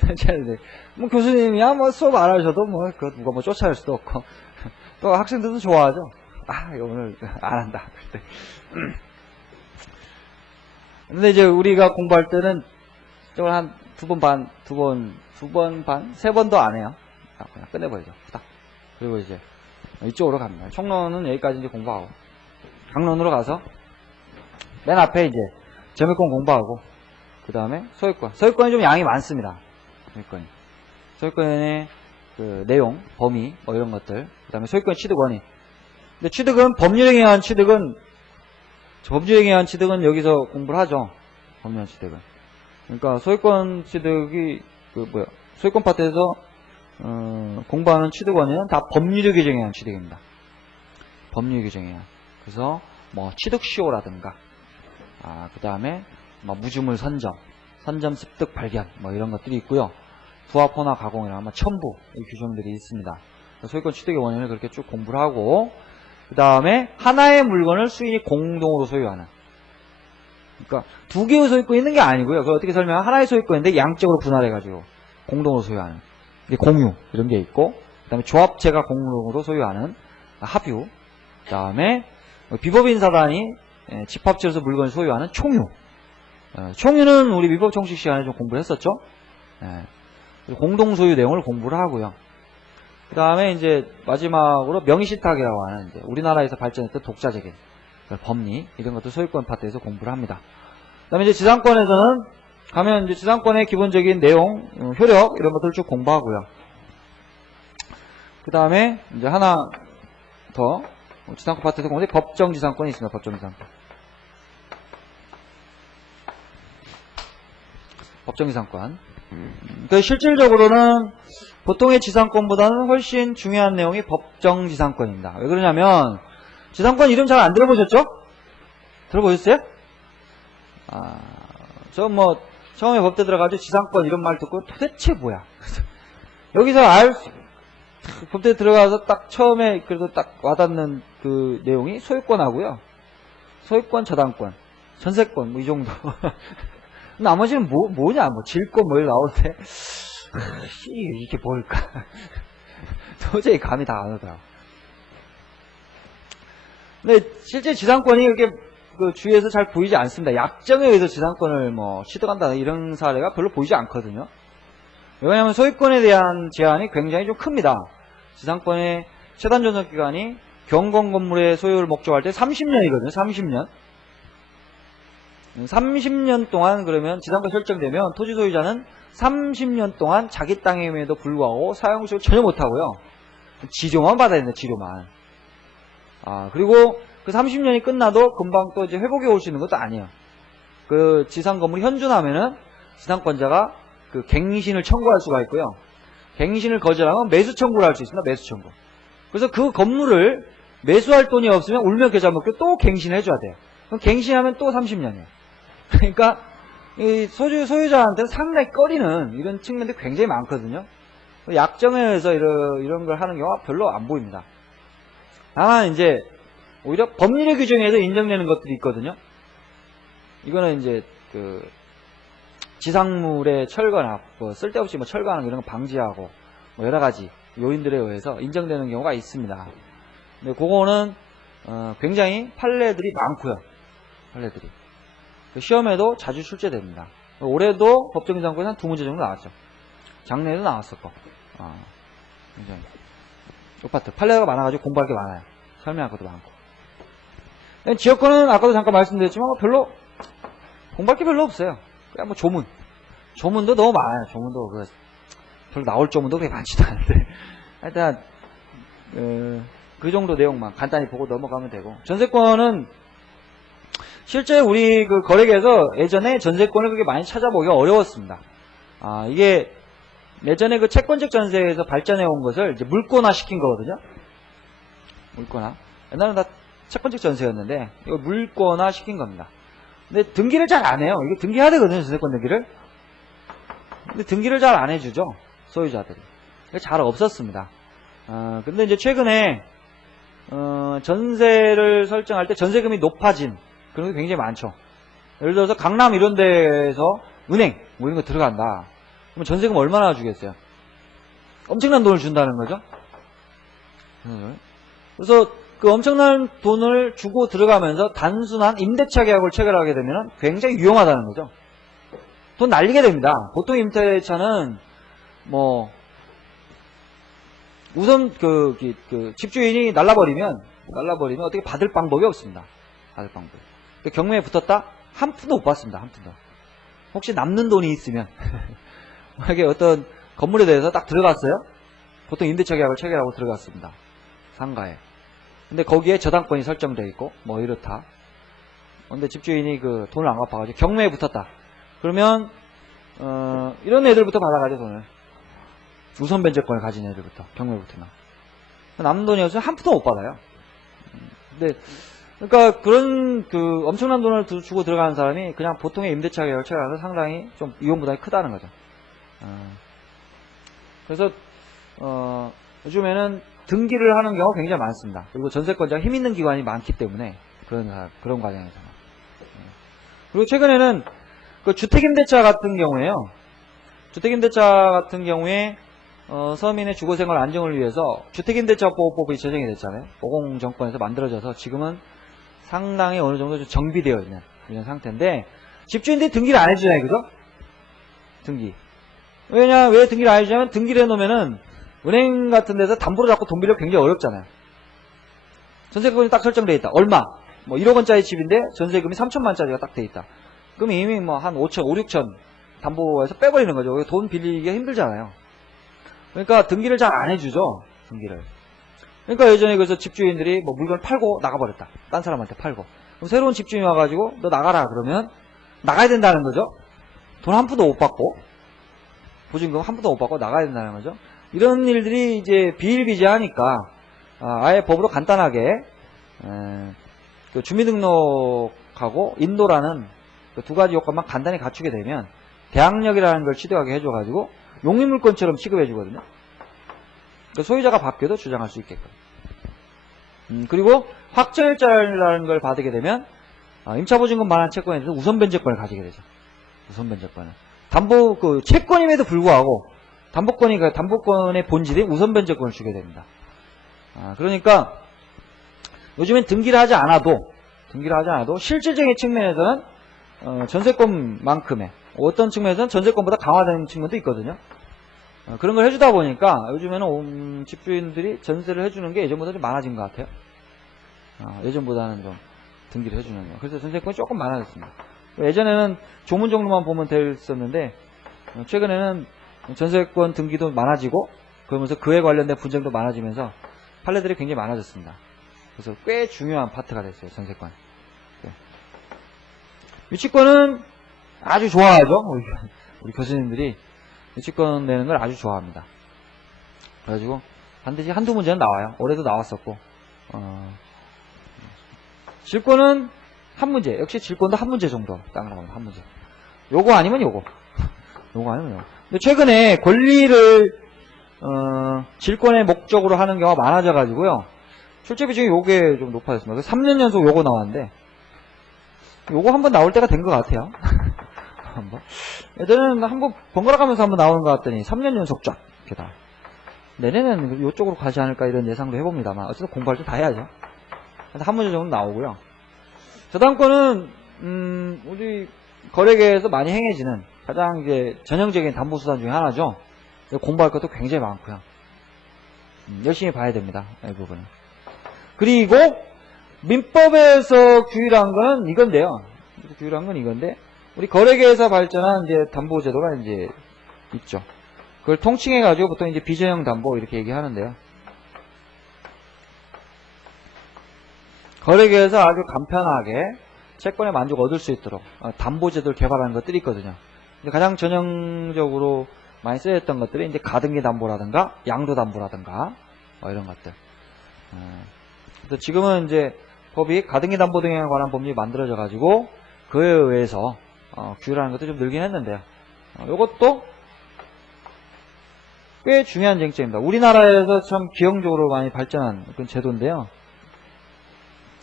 때려쳐야 돼. 뭐 교수님이야 뭐 수업 안 하셔도 뭐 그 누가 뭐 쫓아낼 수도 없고 또 학생들도 좋아하죠. 아 오늘 안 한다. 근데 이제 우리가 공부할 때는 저걸 한 두 번 반, 세 번도 안 해요. 그냥 끝내버리죠. 딱. 그리고 이제 이쪽으로 갑니다. 총론은 여기까지 이제 공부하고 강론으로 가서 맨 앞에 이제 점유권 공부하고 그 다음에 소유권. 소유권이 좀 양이 많습니다. 소유권의 그 내용, 범위 뭐 이런 것들. 그 다음에 소유권 취득 원인. 근데 취득은 법률행위에 의한 취득은 여기서 공부를 하죠. 법률 취득은. 그러니까 소유권 취득이 소유권 파트에서 공부하는 취득 원인은 다 법률 규정에 의한 취득입니다. 법률 규정에 의한. 그래서 뭐 취득시효라든가 그 다음에 뭐 무주물 선점, 습득 발견 뭐 이런 것들이 있고요. 부합, 혼합, 가공이랑 아마 첨부 이 규정들이 있습니다. 소유권 취득의 원인을 그렇게 쭉 공부를 하고 그 다음에 하나의 물건을 수인이 공동으로 소유하는. 그러니까 두 개의 소유권이 있는 게 아니고요. 그걸 어떻게 설명하면 하나의 소유권인데 양적으로 분할해가지고 공동으로 소유하는. 이게 공유 이런 게 있고 그 다음에 조합체가 공동으로 소유하는 합유. 그 다음에 비법인 사단이 집합체로서 물건을 소유하는 총유. 총유는 우리 민법 총칙 시간에 좀 공부를 했었죠. 공동 소유 내용을 공부를 하고요. 그 다음에 이제 마지막으로 명의신탁이라고 하는 이제 우리나라에서 발전했던 독자적인 법리 이런 것도 소유권 파트에서 공부를 합니다. 그 다음에 이제 지상권에서는 가면 이제 지상권의 기본적인 내용, 효력 이런 것들을 쭉 공부하고요. 그 다음에 이제 하나 더 지상권 파트에서 공부해 법정지상권이 있습니다. 법정지상권. 법정지상권. 그러니까 실질적으로는 보통의 지상권보다는 훨씬 중요한 내용이 법정지상권입니다. 왜 그러냐면 지상권 이름 잘 안 들어보셨죠? 들어보셨어요? 저 뭐 처음에 법대 들어가지고 지상권 이런 말 듣고 도대체 뭐야? 여기서 법대 들어가서 딱 처음에 그래도 딱 와닿는 그 내용이 소유권하고요. 소유권, 저당권, 전세권 뭐 이 정도. 나머지는 뭐냐? 뭐 질권 뭐 이런 나오는데 이게 뭘까? 도저히 감이 다 안 오더라고. 근데 실제 지상권이 그렇게 그 주위에서 잘 보이지 않습니다. 약정에 의해서 지상권을 뭐 취득한다 이런 사례가 별로 보이지 않거든요. 왜냐하면 소유권에 대한 제한이 굉장히 좀 큽니다. 지상권의 최단 존속 기간이 경공 건물의 소유를 목적할 때 30년이거든요. 30년. 30년 동안 그러면 지상권 설정되면 토지 소유자는 30년 동안 자기 땅임에도 불구하고 사용수를 전혀 못하고요. 지료만 받아야 된다. 지료만. 그리고 그 30년이 끝나도 금방 또 이제 회복이 올 수 있는 것도 아니에요. 그 지상 건물이 현존하면은 지상권자가 그 갱신을 청구할 수가 있고요. 갱신을 거절하면 매수 청구를 할 수 있습니다. 매수 청구. 그래서 그 건물을 매수할 돈이 없으면 울며 겨자 먹고 또 갱신을 해줘야 돼요. 그럼 갱신하면 또 30년이에요. 그러니까 이 소유자한테는 상당히 꺼리는 이런 측면들이 굉장히 많거든요. 약정에 의해서 이런 걸 하는 경우가 별로 안 보입니다. 다만 이제 오히려 법률의 규정에서 인정되는 것들이 있거든요. 이거는 이제 그 지상물의 철거나 뭐 쓸데없이 뭐 철거하는 이런 거 방지하고 뭐 여러 가지 요인들에 의해서 인정되는 경우가 있습니다. 근데 그거는 굉장히 판례들이 많고요. 판례들이 그 시험에도 자주 출제됩니다. 올해도 법정기상권에서 한 2문제 정도 나왔죠. 작년에도 나왔었고 굉장히 요파트 판례가 많아가지고 공부할 게 많아요. 설명할 것도 많고. 지역권은 아까도 잠깐 말씀드렸지만 별로 공부할 게 별로 없어요. 그냥 뭐 조문도 너무 많아요. 조문도 별로 나올 조문도 그렇게 많지도 않은데 하여튼 그 정도 내용만 간단히 보고 넘어가면 되고, 전세권은 실제 우리 그 거래계에서 예전에 전세권을 그렇게 많이 찾아보기가 어려웠습니다. 이게 예전에 그 채권적 전세에서 발전해 온 것을 이제 물권화 시킨 거거든요. 물권화. 옛날에는 다 채권적 전세였는데 이거 물권화 시킨 겁니다. 근데 등기를 잘 안 해요. 이거 등기해야 되거든요, 전세권 등기를. 근데 등기를 잘 안 해주죠, 소유자들이. 잘 없었습니다. 근데 이제 최근에 전세를 설정할 때 전세금이 높아진 그런 게 굉장히 많죠. 예를 들어서 강남 이런 데에서 은행 뭐 이런 거 들어간다. 그러면 전세금 얼마나 주겠어요? 엄청난 돈을 준다는 거죠. 그래서 그 엄청난 돈을 주고 들어가면서 단순한 임대차 계약을 체결하게 되면 굉장히 위험하다는 거죠. 돈 날리게 됩니다. 보통 임대차는 뭐 우선 그 집주인이 날라버리면 어떻게 받을 방법이 없습니다. 받을 방법이. 경매에 붙었다? 한 푼도 못 받습니다. 한 푼도. 혹시 남는 돈이 있으면 만약에 어떤 건물에 대해서 딱 들어갔어요. 보통 임대차 계약을 체결하고 들어갔습니다. 상가에. 근데 거기에 저당권이 설정되어 있고 뭐 이렇다. 근데 집주인이 그 돈을 안 갚아가지고 경매에 붙었다. 그러면 이런 애들부터 받아가죠, 돈을. 우선 변제권을 가진 애들부터 경매에 붙으면 남는 돈이 없으면 한 푼도 못 받아요. 근데 그러니까 그런 그 엄청난 돈을 주고 들어가는 사람이 그냥 보통의 임대차 계약을 체결하면서 상당히 좀 위험부담이 크다는 거죠. 그래서 요즘에는 등기를 하는 경우가 굉장히 많습니다. 그리고 전세권자가 힘 있는 기관이 많기 때문에 그런 과정에서는. 그리고 최근에는 그 주택임대차 같은 경우에요. 주택임대차 같은 경우에 서민의 주거생활 안정을 위해서 주택임대차보호법이 제정이 됐잖아요. 50 정권에서 만들어져서 지금은 상당히 어느 정도 좀 정비되어 있는 이런 상태인데, 집주인들이 등기를 안 해주잖아요, 그죠? 등기. 왜 등기를 안 해주냐면, 등기를 해놓으면은 은행 같은 데서 담보로 잡고 돈 빌려 굉장히 어렵잖아요. 전세금이 딱 설정되어 있다. 얼마? 뭐 1억 원짜리 집인데 전세금이 3천만짜리가 딱 돼 있다. 그럼 이미 뭐 한 5천, 5, 6천 담보에서 빼버리는 거죠. 돈 빌리기가 힘들잖아요. 그러니까 등기를 잘 안 해주죠. 등기를. 그러니까 예전에 그래서 집주인들이 뭐 물건 팔고 나가버렸다. 딴 사람한테 팔고. 그럼 새로운 집주인이 와가지고 너 나가라 그러면 나가야 된다는 거죠. 돈 한 푼도 못 받고, 보증금 한 푼도 못 받고 나가야 된다는 거죠. 이런 일들이 이제 비일비재하니까 아예 법으로 간단하게 그 주민등록하고 인도라는 그 두 가지 요건만 간단히 갖추게 되면 대항력이라는 걸 취득하게 해줘가지고 용의물권처럼 취급해주거든요. 그 소유자가 바뀌어도 주장할 수 있게끔. 그리고 확정일자라는 걸 받게 되면 임차보증금 반환 채권에 대해서 우선 변제권을 가지게 되죠. 우선 변제권을. 담보 그 채권임에도 불구하고 담보권의 본질이 우선 변제권을 주게 됩니다. 그러니까 요즘엔 등기를 하지 않아도 실질적인 측면에서는 전세권만큼의, 어떤 측면에서는 전세권보다 강화되는 측면도 있거든요. 그런 걸 해주다 보니까 요즘에는 집주인들이 전세를 해주는 게 예전보다 좀 많아진 것 같아요. 예전보다는 좀 등기를 해주는 거. 그래서 전세권이 조금 많아졌습니다. 예전에는 조문 정도만 보면 됐었는데 최근에는 전세권 등기도 많아지고 그러면서 그에 관련된 분쟁도 많아지면서 판례들이 굉장히 많아졌습니다. 그래서 꽤 중요한 파트가 됐어요, 전세권. 네. 유치권은 아주 좋아하죠. 우리 교수님들이 유치권 내는 걸 아주 좋아합니다. 그래가지고 반드시 한두 문제는 나와요. 올해도 나왔었고. 질권은 한 문제. 역시 질권도 한 문제 정도 딱 나오면 한 문제. 요거 아니면 요거. 요거 아니면 요거. 근데 최근에 권리를 질권의 목적으로 하는 경우가 많아져 가지고요. 출제 비중이 요게 좀 높아졌습니다. 3년 연속 요거 나왔는데, 요거 한번 나올 때가 된 것 같아요. 한번. 예전에는 한번 번갈아 가면서 한번 나오는 것 같더니 3년 연속 쫙 이렇게 다. 내년에는 요쪽으로 가지 않을까 이런 예상도 해봅니다만 어쨌든 공부할 때 다 해야죠. 한 문제 정도 나오고요. 저 다음 거는 우리 거래계에서 많이 행해지는 가장 이제 전형적인 담보수단 중에 하나죠. 공부할 것도 굉장히 많고요. 열심히 봐야 됩니다. 이 부분은. 그리고 민법에서 규율한 건 이건데요. 규율한 건 이건데 우리 거래계에서 발전한 이제 담보제도가 이제 있죠. 그걸 통칭해가지고 보통 이제 비전형 담보 이렇게 얘기하는데요. 거래계에서 아주 간편하게 채권의 만족 얻을 수 있도록 담보제도를 개발하는 것들이 있거든요. 근데 가장 전형적으로 많이 쓰였던 것들이 이제 가등기 담보라든가 양도 담보라든가 이런 것들. 그래서 지금은 이제 법이 가등기 담보 등에 관한 법률이 만들어져 가지고 그에 의해서 규율하는 것도 좀 늘긴 했는데요. 이것도 꽤 중요한 쟁점입니다. 우리나라에서 참 기형적으로 많이 발전한 그런 제도인데요.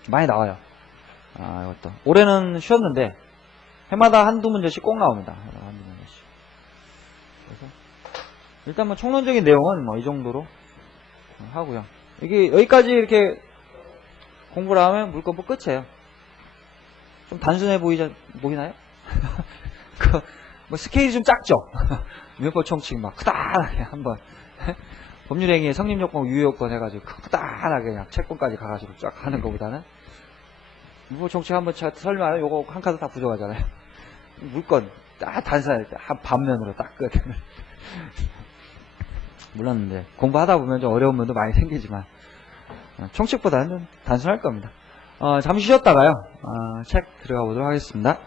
많이 나와요. 이것도. 올해는 쉬었는데, 해마다 한두 문제씩 꼭 나옵니다. 한두 문제씩. 그래서, 일단 뭐 총론적인 내용은 뭐 이 정도로 하고요. 이게, 여기까지 이렇게 공부를 하면 물권법 끝이에요. 좀 단순해 보이나요? 뭐 스케일이 좀 작죠? 민법 총칙 막 크다하게 한번. 법률행위의 성립요건, 유효요건 해가지고 크다하게 그냥 채권까지 가가지고 쫙 하는 것보다는 민법 총칙 한번 설명하면 요거 한 카드 다 부족하잖아요. 물건 딱 단순할 때 한 반면으로 딱 끝. 몰랐는데 공부하다 보면 좀 어려운 면도 많이 생기지만 총칙보다는 단순할 겁니다. 잠시 쉬었다가요. 책 들어가 보도록 하겠습니다.